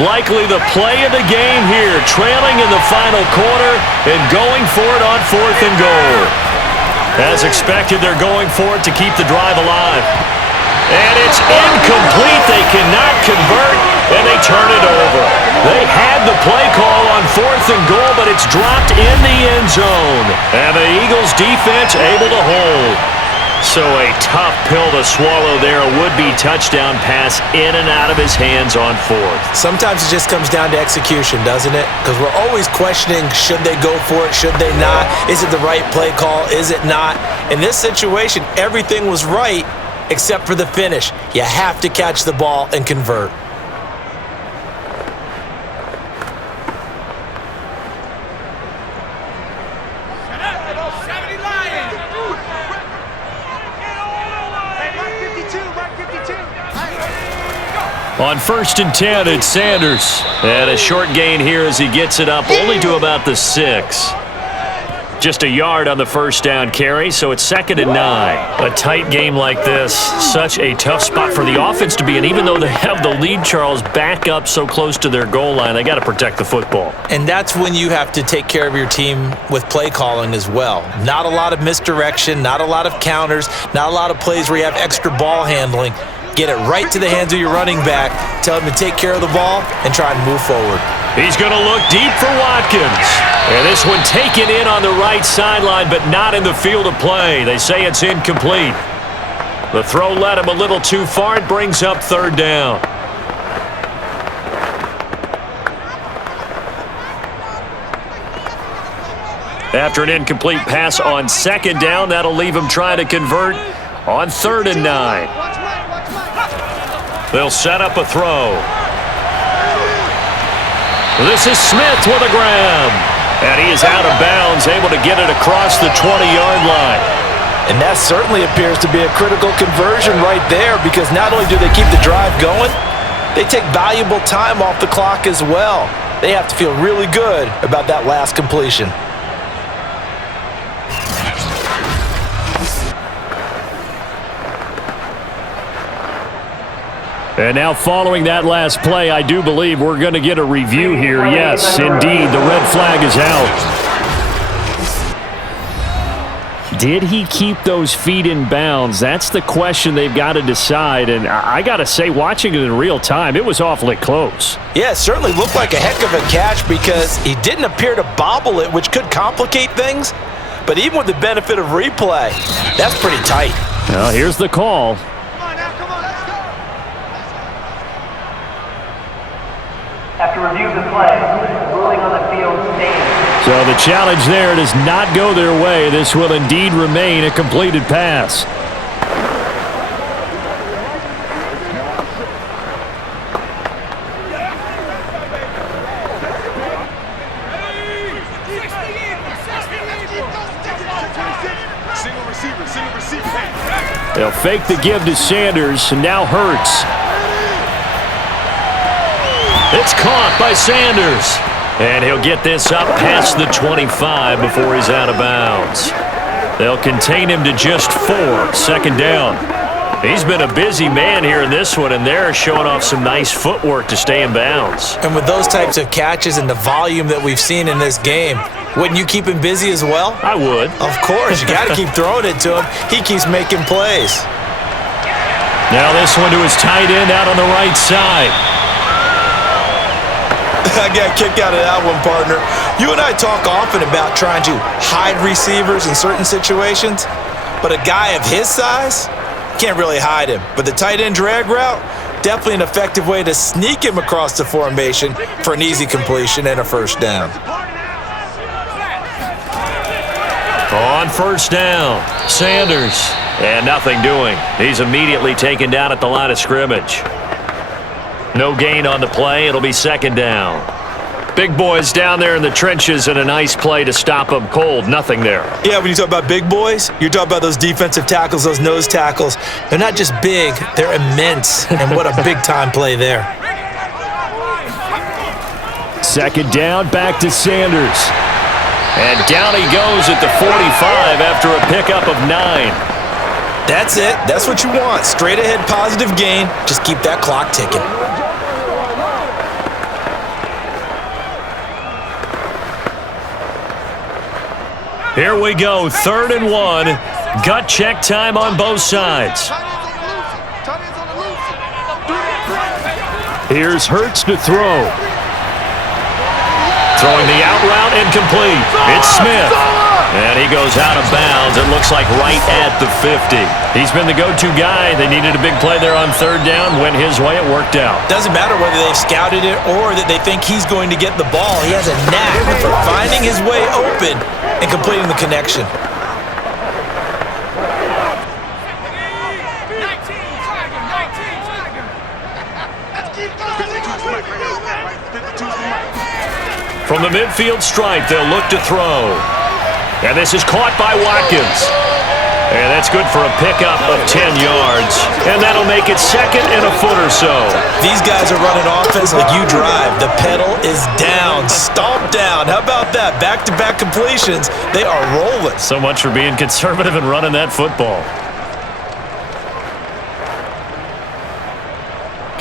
Likely the play of the game here, trailing in the final quarter and going for it on 4th and goal. As expected, they're going for it to keep the drive alive. And it's incomplete. They cannot convert, and they turn it over. They had the play call on 4th and goal, but it's dropped in the end zone. And the Eagles defense able to hold. So a tough pill to swallow there. A would-be touchdown pass in and out of his hands on 4th. Sometimes it just comes down to execution, doesn't it? Because we're always questioning, should they go for it, should they not? Is it the right play call, is it not? In this situation, everything was right except for the finish. You have to catch the ball and convert. On 1st and 10, it's Sanders. And a short gain here as he gets it up only to about the 6. Just a yard on the 1st down carry, so it's 2nd and 9. A tight game like this, such a tough spot for the offense to be in. Even though they have the lead, Charles, back up so close to their goal line, they got to protect the football. And that's when you have to take care of your team with play calling as well. Not a lot of misdirection, not a lot of counters, not a lot of plays where you have extra ball handling. Get it right to the hands of your running back, tell him to take care of the ball, and try and move forward. He's going to look deep for Watkins. And this one taken in on the right sideline, but not in the field of play. They say it's incomplete. The throw led him a little too far. It brings up 3rd down. After an incomplete pass on 2nd down, that'll leave him trying to convert on 3rd and 9. They'll set up a throw. This is Smith with a grab. And he is out of bounds, able to get it across the 20-yard line. And that certainly appears to be a critical conversion right there, because not only do they keep the drive going, they take valuable time off the clock as well. They have to feel really good about that last completion. And now following that last play, I do believe we're going to get a review here. Yes, indeed, the red flag is out. Did he keep those feet in bounds? That's the question they've got to decide. And I got to say, watching it in real time, it was awfully close. Yeah, it certainly looked like a heck of a catch because he didn't appear to bobble it, which could complicate things. But even with the benefit of replay, that's pretty tight. Well, here's the call. After review of the play, ruling on the field stands. So the challenge there does not go their way. This will indeed remain a completed pass. They'll fake the give to Sanders, and now Hurts. It's caught by Sanders. And he'll get this up past the 25 before he's out of bounds. They'll contain him to just 4, 2nd down. He's been a busy man here in this one, and they're showing off some nice footwork to stay in bounds. And with those types of catches and the volume that we've seen in this game, wouldn't you keep him busy as well? I would. Of course. You got to keep throwing it to him. He keeps making plays. Now this one to his tight end out on the right side. I got a kick out of that one, partner. You and I talk often about trying to hide receivers in certain situations, but a guy of his size, can't really hide him. But the tight end drag route, definitely an effective way to sneak him across the formation for an easy completion and a first down. On first down, Sanders. And nothing doing. He's immediately taken down at the line of scrimmage. No gain on the play. It'll be second down. Big boys down there in the trenches and a nice play to stop them cold. Nothing there. Yeah, when you talk about big boys, you're talking about those defensive tackles, those nose tackles. They're not just big, they're immense. And what a big-time play there. Second down, back to Sanders. And down he goes at the 45 after a pickup of 9. That's it. That's what you want. Straight ahead positive gain. Just keep that clock ticking. Here we go. 3rd and 1. Gut check time on both sides. Here's Hurts to throw. Throwing the out route incomplete. It's Smith. And he goes out of bounds, it looks like right at the 50. He's been the go-to guy. They needed a big play there on 3rd down. Went his way, it worked out. Doesn't matter whether they've scouted it or that they think he's going to get the ball. He has a knack for finding his way open and completing the connection. From the midfield stripe, they'll look to throw. And this is caught by Watkins. And that's good for a pickup of 10 yards. And that'll make it 2nd and a foot or so. These guys are running offense like you drive. The pedal is down, stomp down. How about that? Back-to-back completions. They are rolling. So much for being conservative and running that football.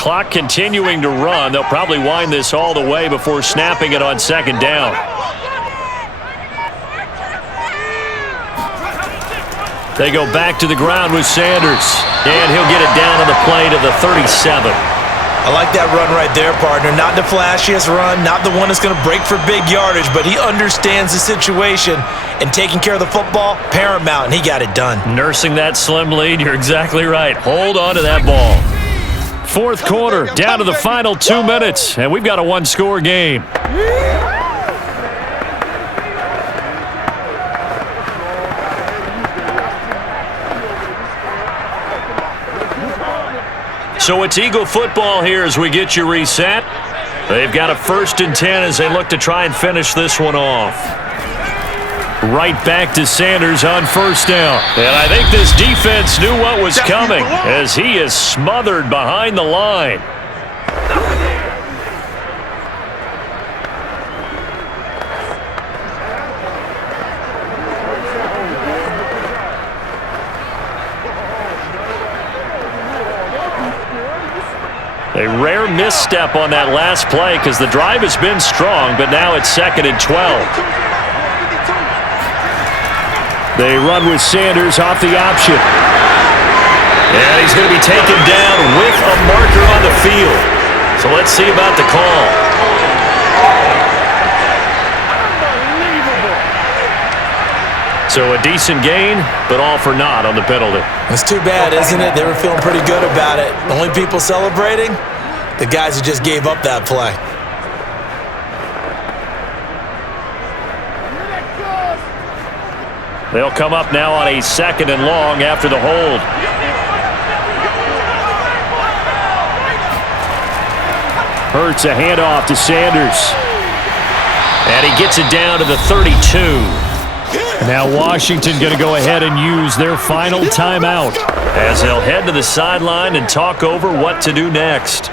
Clock continuing to run. They'll probably wind this all the way before snapping it on 2nd down. They go back to the ground with Sanders. And he'll get it down on the play to the 37. I like that run right there, partner. Not the flashiest run, not the one that's going to break for big yardage, but he understands the situation, and taking care of the football, paramount, and he got it done. Nursing that slim lead, you're exactly right. Hold on to that ball. 4th quarter, down to the final 2 minutes, and we've got a one-score game. So it's Eagle football here as we get you reset. They've got a 1st and 10 as they look to try and finish this one off. Right back to Sanders on 1st down. And I think this defense knew what was coming as he is smothered behind the line. A rare misstep on that last play because the drive has been strong, but now it's 2nd and 12. They run with Sanders off the option. And he's going to be taken down with a marker on the field. So let's see about the call. So a decent gain, but all for naught on the penalty. It's too bad, isn't it? They were feeling pretty good about it. The only people celebrating, the guys who just gave up that play. They'll come up now on a 2nd and long after the hold. Hurts a handoff to Sanders. And he gets it down to the 32. Now Washington going to go ahead and use their final timeout as they'll head to the sideline and talk over what to do next.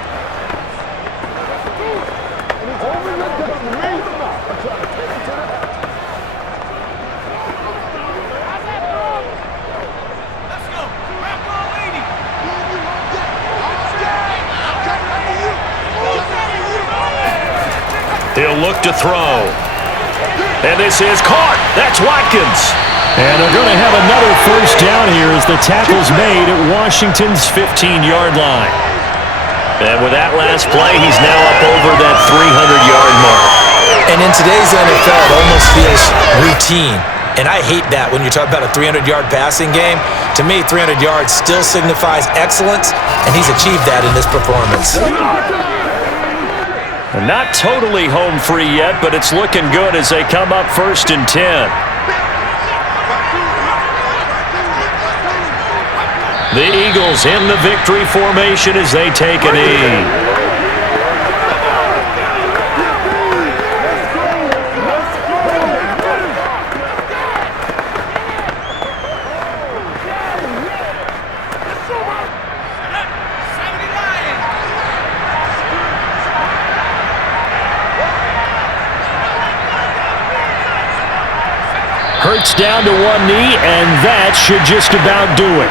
He'll look to throw. And this is caught. That's Watkins. And they're going to have another first down here as the tackle's made at Washington's 15-yard line. And with that last play, he's now up over that 300-yard mark. And in today's NFL, it almost feels routine. And I hate that when you're talking about a 300-yard passing game. To me, 300 yards still signifies excellence, and he's achieved that in this performance. Not totally home free yet, but it's looking good as they come up 1st and 10. The Eagles in the victory formation as they take a knee. Hurts down to one knee, and that should just about do it.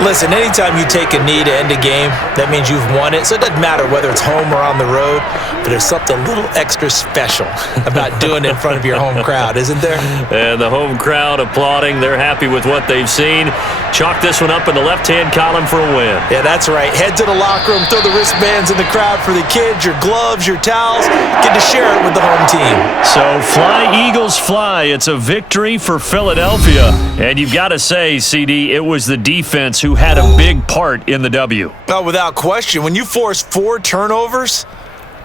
Listen, anytime you take a knee to end a game, that means you've won it. So it doesn't matter whether it's home or on the road, but there's something a little extra special about doing it in front of your home crowd, isn't there? And the home crowd applauding. They're happy with what they've seen. Chalk this one up in the left-hand column for a win. Yeah, that's right. Head to the locker room, throw the wristbands in the crowd for the kids, your gloves, your towels. Get to share it with the home team. So fly, Eagles, fly. It's a victory for Philadelphia. And you've got to say, CD, it was the defense who had a big part in the W. Oh, without question. When you force 4 turnovers,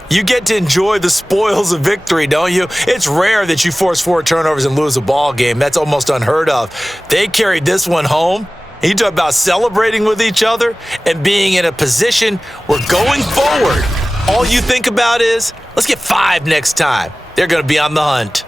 you get to enjoy the spoils of victory, don't you? It's rare that you force 4 turnovers and lose a ball game. That's almost unheard of. They carried this one home. You talk about celebrating with each other and being in a position where going forward, all you think about is, let's get 5 next time. They're going to be on the hunt.